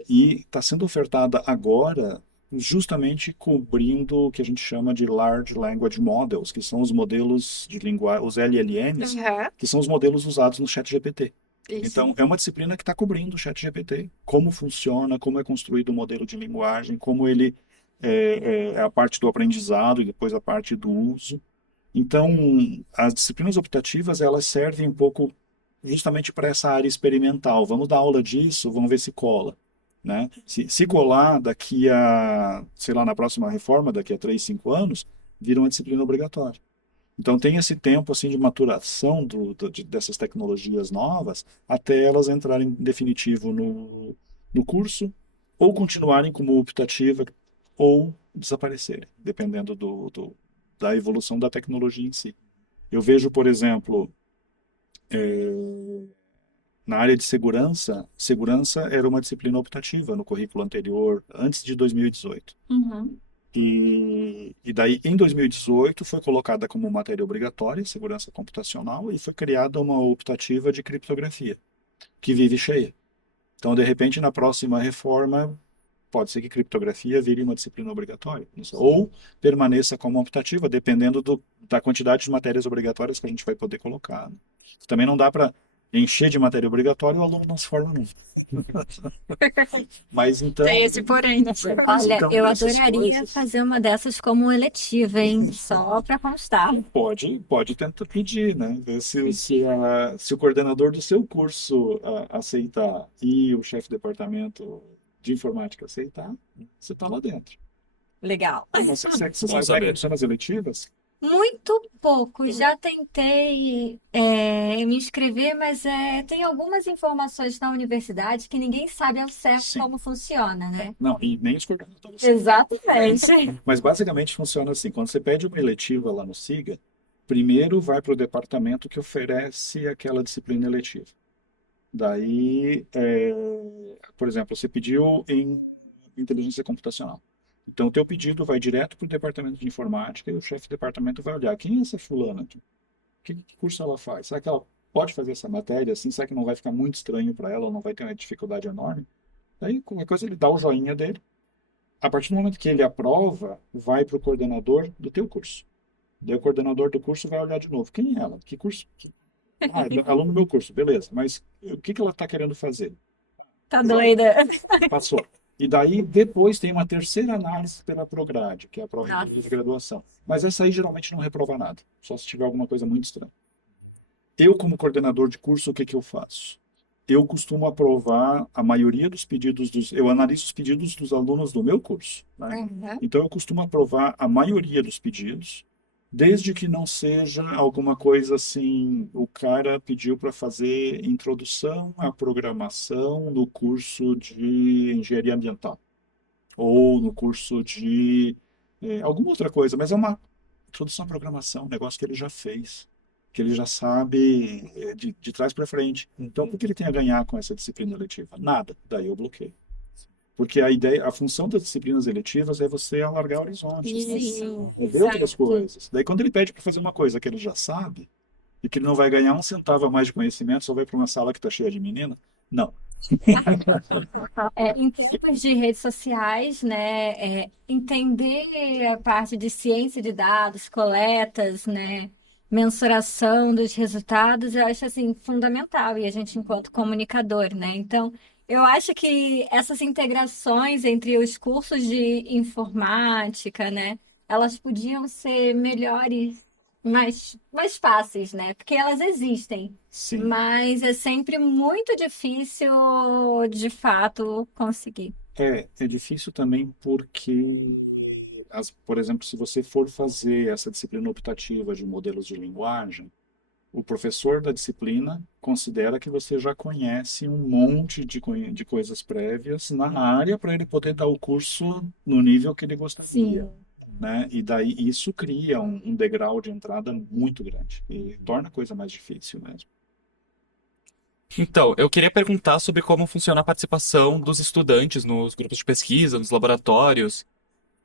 e está sendo ofertada agora justamente cobrindo o que a gente chama de Large Language Models, que são os modelos de linguagem, os LLMs, Aham. que são os modelos usados no ChatGPT. Isso. Então, é uma disciplina que está cobrindo o ChatGPT, como funciona, como é construído o modelo de linguagem, como ele é a parte do aprendizado e depois a parte do uso. Então, as disciplinas optativas, elas servem um pouco justamente para essa área experimental. Vamos dar aula disso, vamos ver se cola, né? Se colar daqui a, sei lá, na próxima reforma, daqui a 3, 5 anos, vira uma disciplina obrigatória. Então tem esse tempo assim de maturação dessas tecnologias novas até elas entrarem em definitivo no curso ou continuarem como optativa ou desaparecerem, dependendo da evolução da tecnologia em si. Eu vejo, por exemplo, na área de segurança, segurança era uma disciplina optativa no currículo anterior, antes de 2018. Uhum. E daí, em 2018, foi colocada como matéria obrigatória segurança computacional e foi criada uma optativa de criptografia, que vive cheia. Então, de repente, na próxima reforma, pode ser que criptografia vire uma disciplina obrigatória, não sei, ou permaneça como optativa, dependendo da quantidade de matérias obrigatórias que a gente vai poder colocar, né? Também não dá para encher de matéria obrigatória e o aluno não se forma nunca. Mas então, Tem esse porém, né? Olha, então, eu essas adoraria coisas- fazer uma dessas como eletiva, hein? Só para constar. pode tentar pedir, né? Ver se o coordenador do seu curso aceitar e o chefe de departamento de informática aceitar, você está lá dentro. Legal. Não sei se você Bom vai saber. começar nas eletivas. Muito pouco. Já tentei me inscrever, mas tem algumas informações na universidade que ninguém sabe ao certo Sim. como funciona, né? Não, e nem os coordenadores. Exatamente. Mas basicamente funciona assim: quando você pede uma eletiva lá no SIGA, primeiro vai para o departamento que oferece aquela disciplina eletiva. Daí, por exemplo, você pediu em inteligência computacional. Então, o teu pedido vai direto para o departamento de informática e o chefe de departamento vai olhar: quem é essa fulana aqui? Que curso ela faz? Será que ela pode fazer essa matéria assim? Será que não vai ficar muito estranho para ela? Ou não vai ter uma dificuldade enorme? Daí, qualquer coisa, ele dá o joinha dele. A partir do momento que ele aprova, vai para o coordenador do teu curso. Daí o coordenador do curso vai olhar de novo. Quem é ela? Que curso? Ah, é aluno do meu curso, beleza. Mas o que ela está querendo fazer? Tá doida. Passou. E daí, depois, tem uma terceira análise pela Prograde, que é a prova Nossa. de graduação. Mas essa aí geralmente não reprova nada, só se tiver alguma coisa muito estranha. Eu, como coordenador de curso, o que que eu faço? Eu costumo aprovar a maioria dos pedidos eu analiso os pedidos dos alunos do meu curso, né? Uhum. Então, eu costumo aprovar a maioria dos pedidos, Desde que não seja alguma coisa assim, o cara pediu para fazer introdução à programação no curso de engenharia ambiental, ou no curso de alguma outra coisa, mas é uma introdução à programação, um negócio que ele já fez, que ele já sabe de trás para frente. Então, o que ele tem a ganhar com essa disciplina eletiva? Nada. Daí eu bloqueio. Porque a ideia, a função das disciplinas eletivas é você alargar horizontes, Sim, é ver outras exato. coisas. Daí, quando ele pede para fazer uma coisa que ele já sabe, e que ele não vai ganhar um centavo a mais de conhecimento, só vai para uma sala que está cheia de menina, não. Em tempos de redes sociais, né, entender a parte de ciência de dados, coletas, né, mensuração dos resultados, eu acho assim fundamental e a gente enquanto comunicador, né? Então, eu acho que essas integrações entre os cursos de informática, né, elas podiam ser melhores, mais fáceis, né? Porque elas existem. Sim. Mas é sempre muito difícil, de fato, conseguir. É difícil também porque, por exemplo, se você for fazer essa disciplina optativa de modelos de linguagem, o professor da disciplina considera que você já conhece um monte de coisas prévias na área para ele poder dar o curso no nível que ele gostaria, Sim. né? E daí isso cria um degrau de entrada muito grande e torna a coisa mais difícil mesmo. Então, eu queria perguntar sobre como funciona a participação dos estudantes nos grupos de pesquisa, nos laboratórios.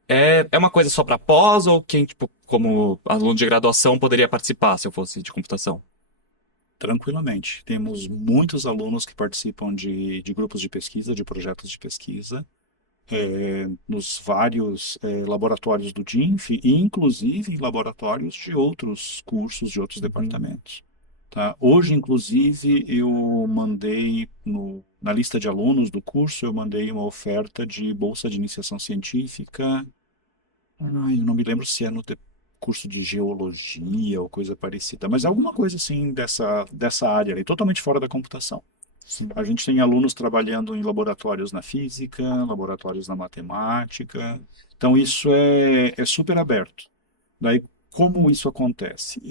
É uma coisa só para pós ou quem, tipo, como aluno de graduação, poderia participar se eu fosse de computação? Tranquilamente. Temos muitos alunos que participam de grupos de pesquisa, de projetos de pesquisa, nos vários laboratórios do DINF e inclusive em laboratórios de outros cursos, de outros departamentos. Tá? Hoje, inclusive, eu mandei na lista de alunos do curso, eu mandei uma oferta de bolsa de iniciação científica. Eu não me lembro se é no curso de geologia ou coisa parecida, mas alguma coisa assim dessa área ali, totalmente fora da computação. A gente tem alunos trabalhando em laboratórios na física, laboratórios na matemática, então isso é super aberto. Daí, como isso acontece?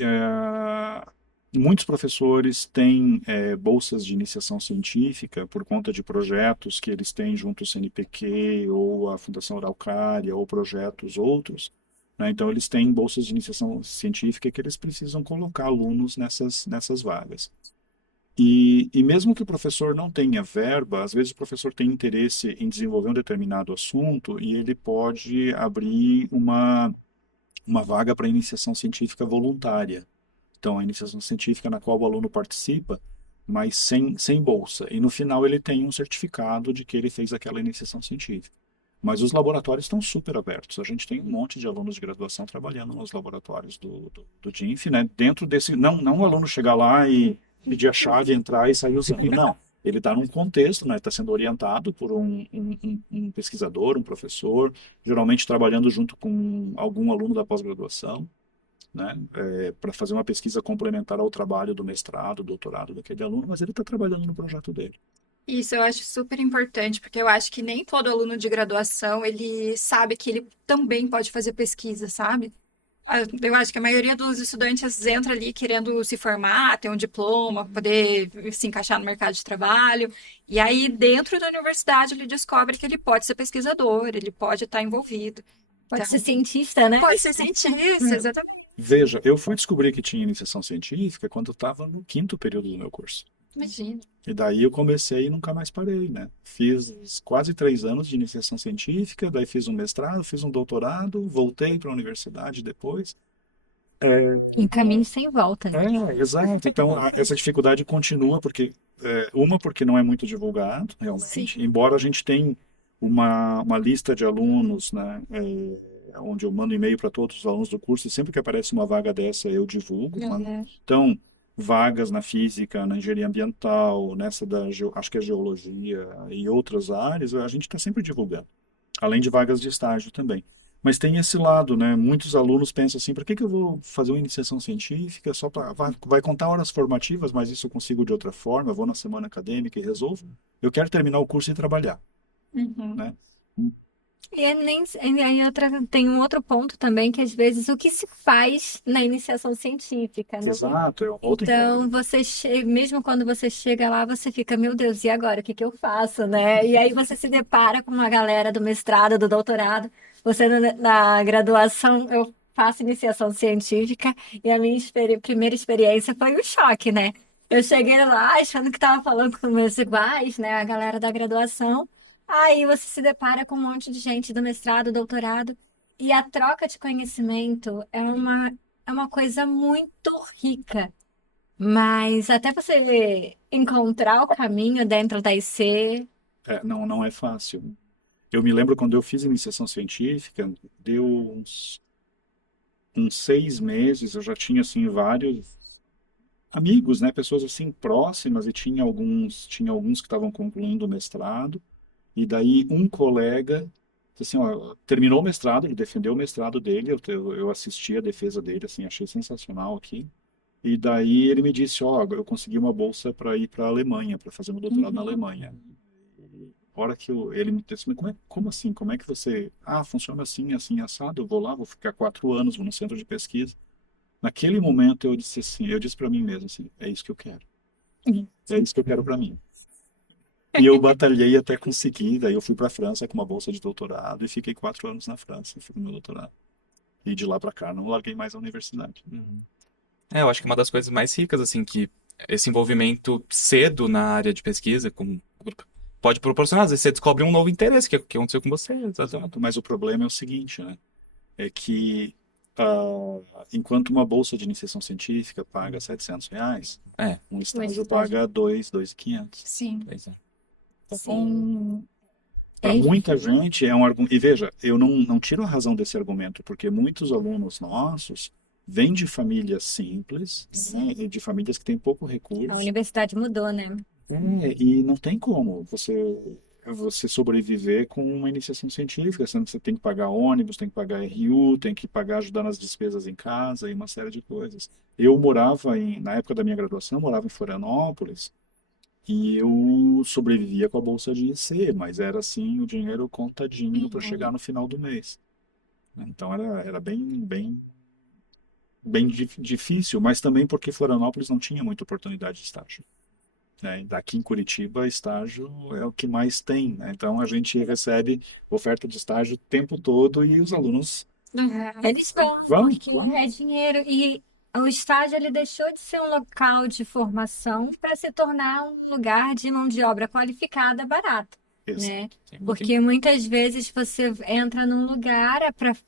Muitos professores têm bolsas de iniciação científica por conta de projetos que eles têm junto ao CNPq ou a Fundação Araucária ou projetos outros, né? Então, eles têm bolsas de iniciação científica que eles precisam colocar alunos nessas vagas. E mesmo que o professor não tenha verba, às vezes o professor tem interesse em desenvolver um determinado assunto e ele pode abrir uma vaga para iniciação científica voluntária. Então, a iniciação científica na qual o aluno participa, mas sem bolsa. E no final ele tem um certificado de que ele fez aquela iniciação científica. Mas os laboratórios estão super abertos. A gente tem um monte de alunos de graduação trabalhando nos laboratórios do DINF, né? Dentro desse. Não o aluno chegar lá e pedir a chave, entrar e sair usando. Não. Ele está num contexto, né? Está sendo orientado por um pesquisador, um professor, geralmente trabalhando junto com algum aluno da pós-graduação, né, para fazer uma pesquisa complementar ao trabalho do mestrado, doutorado daquele aluno, mas ele está trabalhando no projeto dele. Isso eu acho super importante, porque eu acho que nem todo aluno de graduação, ele sabe que ele também pode fazer pesquisa, sabe? Eu acho que a maioria dos estudantes entra ali querendo se formar, ter um diploma, poder se encaixar no mercado de trabalho. E aí, dentro da universidade, ele descobre que ele pode ser pesquisador, ele pode estar envolvido. Pode Então, ser cientista, né? pode ser cientista, exatamente. Veja, eu fui descobrir que tinha iniciação científica quando eu estava no quinto período do meu curso. Imagina. E daí eu comecei e nunca mais parei, né? Fiz quase 3 anos de iniciação científica, daí fiz um mestrado, fiz um doutorado, voltei para a universidade depois. Um caminho sem volta, né? Exato. Então, essa dificuldade continua, porque, porque não é muito divulgado, realmente, Sim. embora a gente tenha uma lista de alunos, né, onde eu mando e-mail para todos os alunos do curso, e sempre que aparece uma vaga dessa, eu divulgo. Uhum. Então, vagas na física, na engenharia ambiental, nessa acho que é geologia e outras áreas, a gente está sempre divulgando, além de vagas de estágio também. Mas tem esse lado, né? Muitos alunos pensam assim, para que eu vou fazer uma iniciação científica só para vai contar horas formativas, mas isso eu consigo de outra forma, eu vou na semana acadêmica e resolvo. Eu quero terminar o curso e trabalhar, Uhum. né? E aí tem um outro ponto também, que às vezes o que se faz na iniciação científica, né? Exato, é uma outra Então, incógnita. mesmo quando você chega lá, você fica, meu Deus, e agora? O que que eu faço, né? E aí você se depara com uma galera do mestrado, do doutorado. Você na graduação, eu faço iniciação científica e a minha primeira experiência foi um choque, né? Eu cheguei lá achando que estava falando com meus iguais, né? A galera da graduação. Aí você se depara com um monte de gente do mestrado, doutorado. E a troca de conhecimento é uma coisa muito rica. Mas até você encontrar o caminho dentro da IC. Não é fácil. Eu me lembro quando eu fiz iniciação científica, deu uns 6 meses, eu já tinha, assim, vários amigos, né? Pessoas, assim, próximas, e tinha alguns que estavam concluindo o mestrado, e daí um colega, assim, ó, terminou o mestrado, ele defendeu o mestrado dele, eu assisti a defesa dele, assim, achei sensacional aqui. E daí ele me disse, ó, eu consegui uma bolsa para ir para a Alemanha, para fazer meu doutorado na Alemanha. A hora que ele me disse, mas como assim? Como é que você... Ah, funciona assim, assim, assado. Eu vou lá, vou ficar 4 anos, vou no centro de pesquisa. Naquele momento eu disse assim, eu disse para mim mesmo assim, é isso que eu quero. É isso que eu quero para mim. E eu batalhei até conseguir, daí eu fui para a França com uma bolsa de doutorado e fiquei 4 anos na França, fui no meu doutorado. E de lá para cá não larguei mais a universidade. Eu acho que uma das coisas mais ricas, assim, que esse envolvimento cedo na área de pesquisa com o grupo pode proporcionar. Às vezes você descobre um novo interesse que aconteceu com você, exatamente. Exato, mas o problema é o seguinte, né? É que enquanto uma bolsa de iniciação científica paga R$ 700, É, um O estágio estágio. paga 2.500. Sim. pois é. Sim. Para É, muita gente é um argumento. E veja, eu não tiro a razão desse argumento, porque muitos alunos nossos vêm de famílias simples, né, e de famílias que têm pouco a recurso. universidade mudou, né? E não tem como você sobreviver com uma iniciação científica, sendo que você tem que pagar ônibus, tem que pagar RU, tem que pagar ajudar nas despesas em casa e uma série de coisas. Eu morava na época da minha graduação, eu morava em Florianópolis e eu sobrevivia com a bolsa de IC, mas era assim o dinheiro contadinho para chegar no final do mês. Então era bem, bem, bem difícil, mas também porque Florianópolis não tinha muita oportunidade de estágio, né? Daqui em Curitiba, estágio é o que mais tem, né? Então a gente recebe oferta de estágio o tempo todo e os alunos Eles vão, vão, porque vão. é dinheiro. E o estágio ele deixou de ser um local de formação para se tornar um lugar de mão de obra qualificada barata, né? Exato. Tem muito Porque muitas vezes você entra num lugar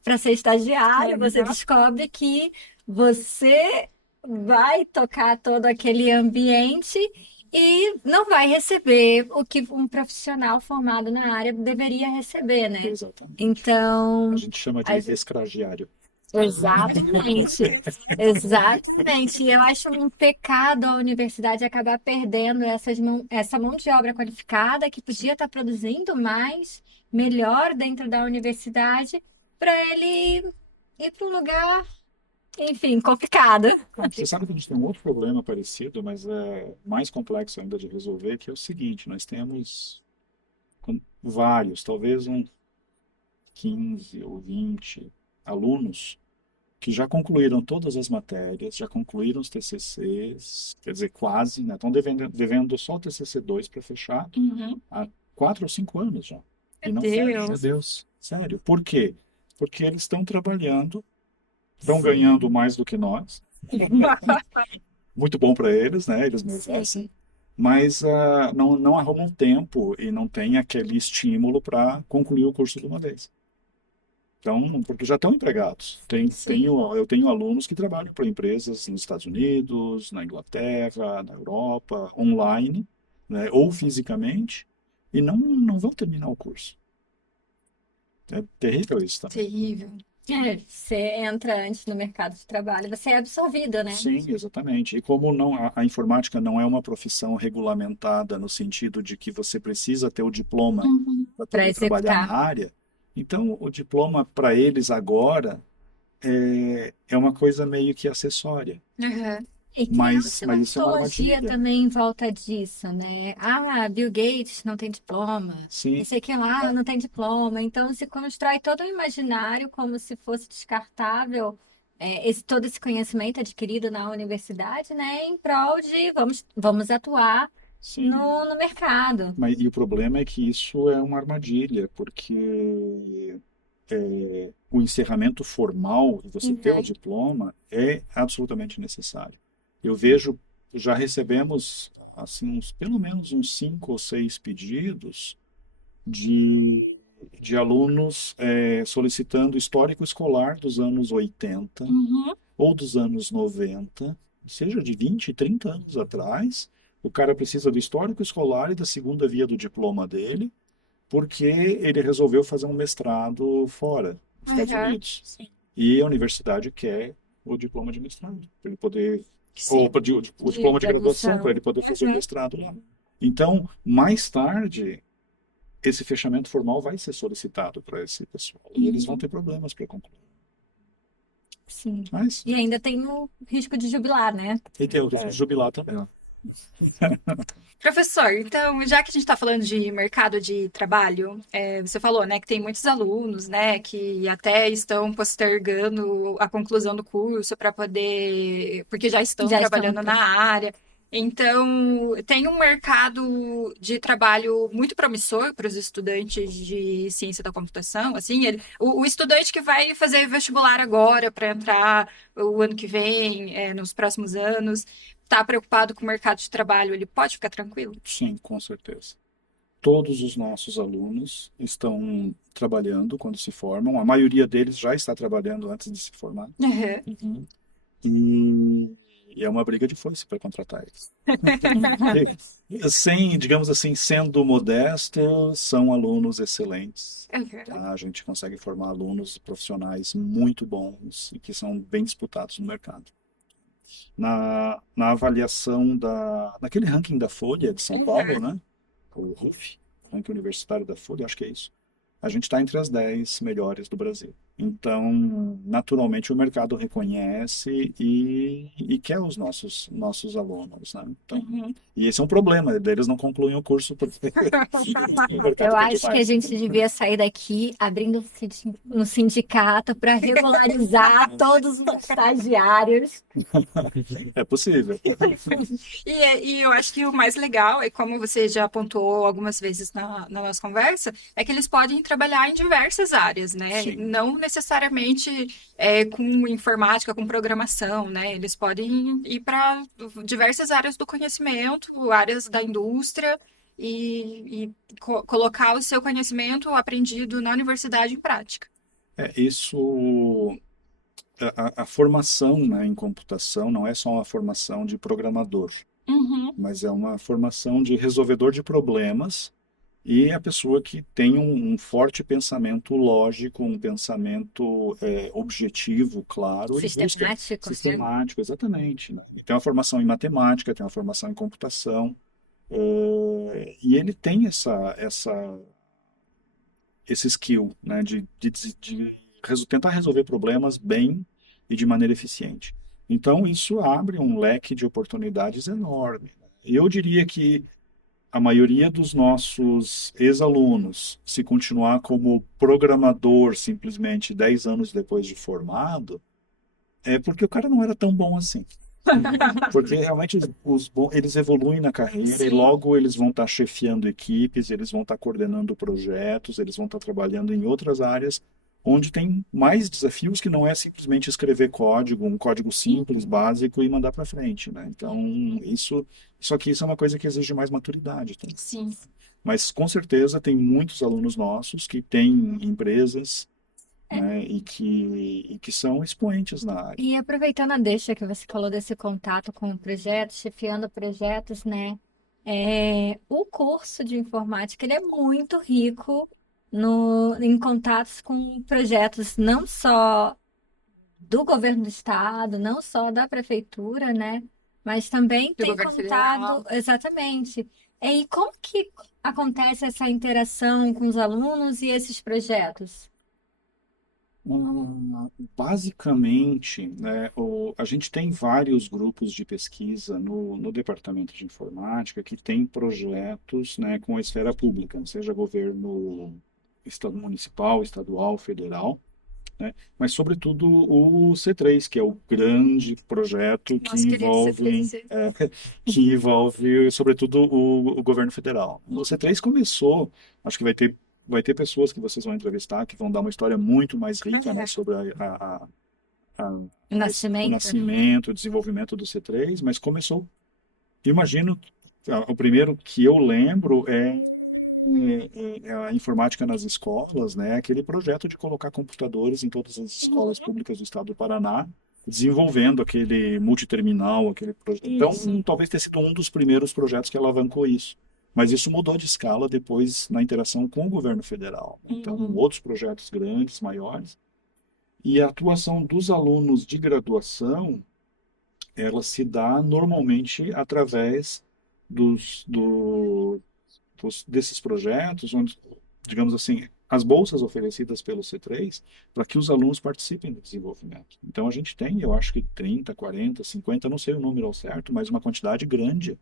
para ser estagiário, você descobre que você vai tocar todo aquele ambiente e não vai receber o que um profissional formado na área deveria receber, né? Exatamente. Então, A gente chama de as- escragiário. exatamente, exatamente. E eu acho um pecado a universidade acabar perdendo essa mão de obra qualificada que podia estar produzindo mais, melhor dentro da universidade, para ele ir para um lugar, enfim, complicado. Você sabe que a gente tem um outro problema parecido, mas é mais complexo ainda de resolver, que é o seguinte, nós temos vários, talvez uns 15 ou 20 alunos que já concluíram todas as matérias, já concluíram os TCCs, quer dizer, quase, né? Estão devendo só o TCC 2 para fechar há 4 ou 5 anos já. E não fecham. Meu Deus. Sério. Por quê? Porque eles estão trabalhando, estão ganhando mais do que nós. Muito bom para eles, né? Eles merecem. Mas não arrumam tempo e não tem aquele estímulo para concluir o curso de uma vez. Então, porque já estão empregados. Eu tenho alunos que trabalham para empresas nos Estados Unidos, na Inglaterra, na Europa, online, né, ou fisicamente, e não vão terminar o curso. É terrível isso, tá? Terrível. Você entra antes no mercado de trabalho, você é absorvido, né? Sim, exatamente. E como a informática não é uma profissão regulamentada no sentido de que você precisa ter o diploma para Para poder trabalhar na executar. área, então o diploma para eles agora é uma coisa meio que acessória. Aham. E Mas criar isso é uma mitologia armadilha. também em volta disso, né? Ah, Bill Gates não tem diploma. Sim, Esse aqui lá é, não tem diploma. Então se constrói todo um imaginário como se fosse descartável todo esse conhecimento adquirido na universidade, né? Em prol de vamos atuar sim. no mercado. E o problema é que isso é uma armadilha, porque o encerramento formal e você ter o Uhum. diploma é absolutamente necessário. Eu vejo, já recebemos assim pelo menos uns 5 ou 6 pedidos de, de alunos solicitando histórico escolar dos anos 80 Uhum. ou dos anos 90, seja de 20, 30 anos atrás. O cara precisa do histórico escolar e da segunda via do diploma dele, porque ele resolveu fazer um mestrado fora, nos Estados Uhum. Unidos. Sim. E a universidade quer o diploma de mestrado, para ele poder, ou Sim. o De diploma de graduação, para graduação. ele poder fazer o Uhum. mestrado lá. Então, mais tarde, esse fechamento formal vai ser solicitado para esse pessoal. E eles vão Uhum. ter problemas para concluir. Sim. Mas, E ainda tem o risco de jubilar, né? e tem o risco de jubilar também. Professor, então, já que a gente está falando de mercado de trabalho, você falou, né, que tem muitos alunos, né, que até estão postergando a conclusão do curso para poder, porque já estão Já estão. trabalhando na área. Então, tem um mercado de trabalho muito promissor para os estudantes de ciência da computação, assim, o estudante que vai fazer vestibular agora para entrar o ano que vem, nos próximos anos, está preocupado com o mercado de trabalho, ele pode ficar tranquilo? Sim, com certeza. Todos os nossos alunos estão trabalhando quando se formam. A maioria deles já está trabalhando antes de se formar. Uhum. Uhum. E é uma briga de foice para contratar eles. Sem, digamos assim, sendo modesto, são alunos excelentes. Uhum. Tá? A gente consegue formar alunos profissionais muito bons e que são bem disputados no mercado. Na avaliação naquele ranking da Folha de São Paulo, Uhum. né? O RUF, ranking universitário da Folha, acho que é isso. A gente está entre as 10 melhores do Brasil. Então, naturalmente, o mercado reconhece e quer os nossos alunos, né? Então, Uhum. e esse é um problema, eles não concluem o curso porque o mercado Eu quer acho que a demais. gente devia sair daqui abrindo um sindicato para regularizar todos os estagiários. É possível. E eu acho que o mais legal, é como você já apontou algumas vezes na nossa conversa, é que eles podem trabalhar em diversas áreas, né? Sim. Não necessariamente com informática, com programação, né? Eles podem ir para diversas áreas do conhecimento, áreas da indústria, e colocar o seu conhecimento aprendido na universidade em prática. Isso, a formação, né, em computação não é só uma formação de programador, Uhum. mas é uma formação de resolvedor de problemas e a pessoa que tem um forte pensamento lógico, um pensamento objetivo, claro, e busca Sistemático, né? sistemático, exatamente, né? E tem uma formação em matemática, tem uma formação em computação, e ele tem esse skill, né, de tentar resolver problemas bem e de maneira eficiente. Então, isso abre um leque de oportunidades enorme, né? Eu diria que a maioria dos nossos ex-alunos, se continuar como programador simplesmente 10 anos depois de formado, é porque o cara não era tão bom assim. Porque realmente eles evoluem na carreira e Sim. logo eles vão estar chefiando equipes, eles vão estar coordenando projetos, eles vão estar trabalhando em outras áreas onde tem mais desafios que não é simplesmente escrever código, um código simples, básico e mandar para frente, né? Então, só que isso é uma coisa que exige mais maturidade também. Sim. Mas com certeza tem muitos alunos nossos que têm empresas, né, e que são expoentes na área. E aproveitando a deixa que você falou desse contato com projetos, chefiando projetos, né? O curso de informática ele é muito rico em contatos com projetos não só do governo do estado, não só da prefeitura, né? Mas também Do tem governo federal. contato, exatamente. E como que acontece essa interação com os alunos e esses projetos? Basicamente, né, a gente tem vários grupos de pesquisa no Departamento de Informática que tem projetos, né, com a esfera pública, seja governo estado municipal, estadual, federal, né, mas sobretudo o C3, que é o grande projeto Nossa, queria que você fizesse. que envolve sobretudo o governo federal. O C3 começou, acho que vai ter pessoas que vocês vão entrevistar que vão dar uma história muito mais rica, né, sobre a- O o nascimento. nascimento, o desenvolvimento do C3, mas começou, imagino, o primeiro que eu lembro é a informática nas escolas, né, aquele projeto de colocar computadores em todas as escolas públicas do estado do Paraná, desenvolvendo aquele multiterminal, aquele projeto. Então, Isso. talvez tenha sido um dos primeiros projetos que alavancou isso. Mas isso mudou de escala depois na interação com o governo federal. Então, outros projetos grandes, maiores. E a atuação dos alunos de graduação, ela se dá normalmente através desses projetos, onde, digamos assim, as bolsas oferecidas pelo C3 para que os alunos participem do desenvolvimento. Então, a gente tem, eu acho que 30, 40, 50, não sei o número ao certo, mas uma quantidade grande.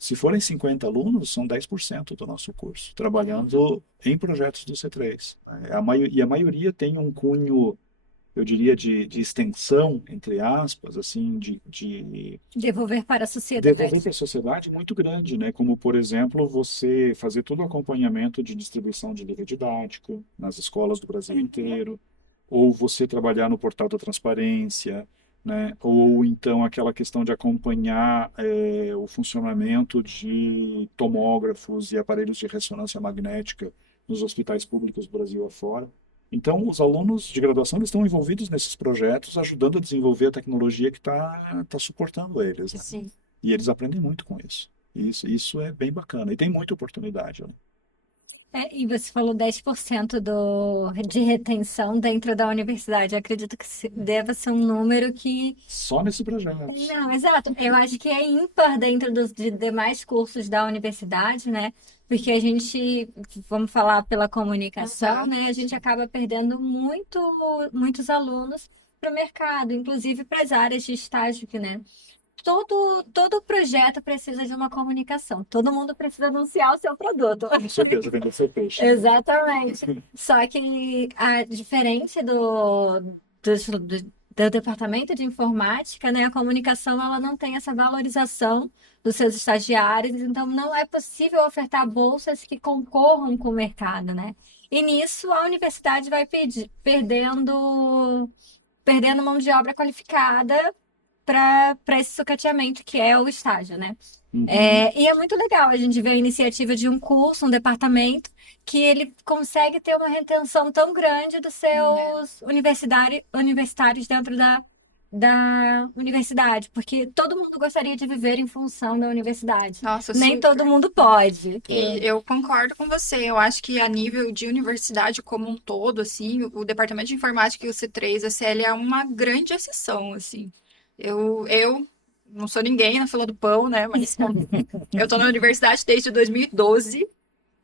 Se forem 50 alunos, são 10% do nosso curso, trabalhando em projetos do C3. Né? E a maioria tem um cunho, eu diria, de extensão, entre aspas, assim, de Devolver para a devolver sociedade. para a sociedade muito grande, né? Como, por exemplo, você fazer todo o acompanhamento de distribuição de livro didático nas escolas do Brasil inteiro, ou você trabalhar no portal da transparência, né? Ou então aquela questão de acompanhar o funcionamento de tomógrafos e aparelhos de ressonância magnética nos hospitais públicos do Brasil afora. Então, os alunos de graduação eles estão envolvidos nesses projetos, ajudando a desenvolver a tecnologia que está suportando eles, né? Sim. E eles aprendem muito com isso. Isso é bem bacana. E tem muita oportunidade, né? E você falou 10% de retenção dentro da universidade. Eu acredito que deva ser um número que. Só nesse projeto. Não, exato. Eu acho que é ímpar dentro dos de demais cursos da universidade, né? Porque a gente, vamos falar pela comunicação, né? A gente acaba perdendo muitos alunos para o mercado, inclusive para as áreas de estágio, que, né? Todo projeto precisa de uma comunicação. Todo mundo precisa anunciar o seu produto. Com certeza, vender seu peixe. Exatamente. Só que, diferente do departamento de informática, né, a comunicação ela não tem essa valorização dos seus estagiários, então não é possível ofertar bolsas que concorram com o mercado, né? E nisso a universidade vai perdendo mão de obra qualificada para esse sucateamento que é o estágio, né? E é muito legal a gente ver a iniciativa de um curso, um departamento, que ele consegue ter uma retenção tão grande dos seus universitários dentro da universidade, porque todo mundo gostaria de viver em função da universidade. Nossa, Nem super. todo mundo pode. E eu concordo com você. Eu acho que a nível de universidade como um todo, assim, o Departamento de Informática e o C3, a CL é uma grande exceção, assim. Eu não sou ninguém na fila do pão, né? Mas eu tô na universidade desde 2012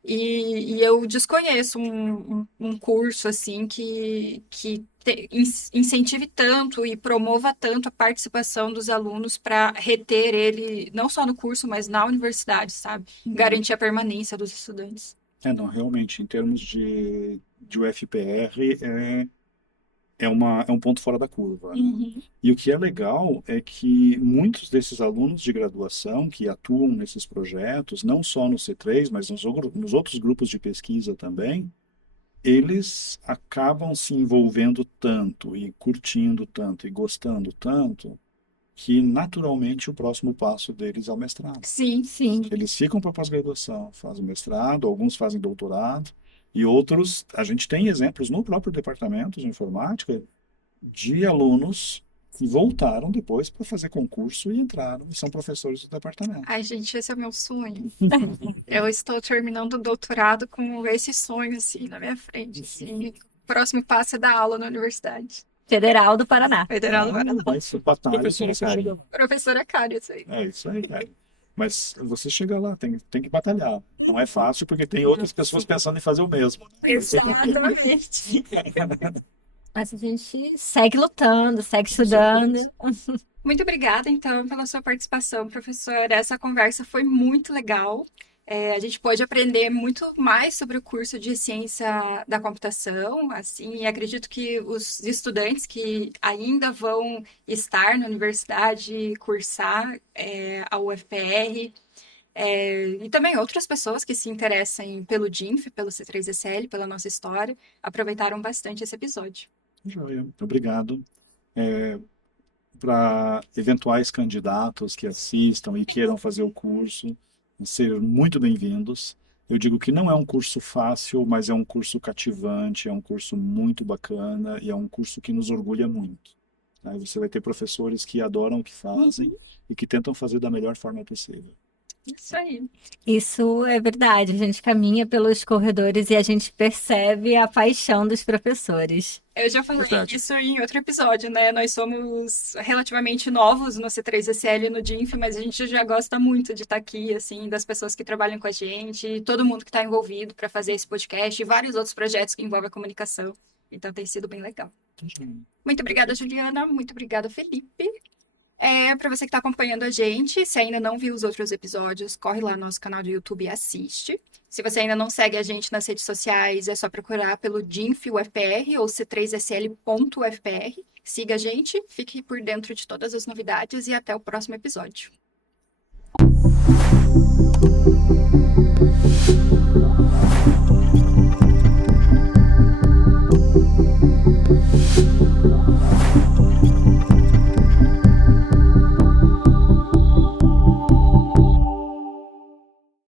e eu desconheço um curso, assim, que incentive tanto e promova tanto a participação dos alunos para reter ele, não só no curso, mas na universidade, sabe? Garantir a permanência dos estudantes. Não, realmente, em termos de UFPR, é um ponto fora da curva, né? E o que é legal é que muitos desses alunos de graduação que atuam nesses projetos, não só no C3, mas nos outros grupos de pesquisa também, eles acabam se envolvendo tanto e curtindo tanto e gostando tanto que naturalmente o próximo passo deles é o mestrado. Sim. Sim. Eles ficam para pós-graduação, fazem mestrado, alguns fazem doutorado, e outros, a gente tem exemplos no próprio departamento de informática de alunos que voltaram depois para fazer concurso e entraram e são professores do departamento. Ai, gente, esse é o meu sonho. Eu estou terminando o doutorado com esse sonho, assim, na minha frente, assim. O próximo passo é dar aula na universidade. Federal do Paraná. Federal do Paraná. Mas batalha, Professora você Karen. Professora Cário, isso aí. É isso aí, cara. Mas você chega lá, tem que batalhar. Não é fácil porque tem outras pessoas pensando em fazer o mesmo. Exatamente. Mas a gente segue lutando, segue estudando. Muito obrigada, então, pela sua participação, professora. Essa conversa foi muito legal. A gente pôde aprender muito mais sobre o curso de ciência da computação, assim, e acredito que os estudantes que ainda vão estar na universidade, cursar a UFPR, e também outras pessoas que se interessem pelo DINF, pelo C3SL, pela nossa história, aproveitaram bastante esse episódio. Joia, obrigado. Para eventuais candidatos que assistam e queiram fazer o curso, sejam muito bem-vindos. Eu digo que não é um curso fácil, mas é um curso cativante, é um curso muito bacana e é um curso que nos orgulha muito. Aí você vai ter professores que adoram o que fazem e que tentam fazer da melhor forma possível. Isso aí. Isso é verdade. A gente caminha pelos corredores e a gente percebe a paixão dos professores. Eu já falei Verdade. isso em outro episódio, né? Nós somos relativamente novos no C3SL e no DINF, mas a gente já gosta muito de estar aqui, assim, das pessoas que trabalham com a gente, todo mundo que está envolvido para fazer esse podcast e vários outros projetos que envolvem a comunicação. Então tem sido bem legal. Muito obrigada, Juliana. Muito obrigada, Felipe. Para você que está acompanhando a gente, se ainda não viu os outros episódios, corre lá no nosso canal do YouTube e assiste. Se você ainda não segue a gente nas redes sociais, é só procurar pelo DINF UFPR ou c3sl.ufpr. Siga a gente, fique por dentro de todas as novidades e até o próximo episódio.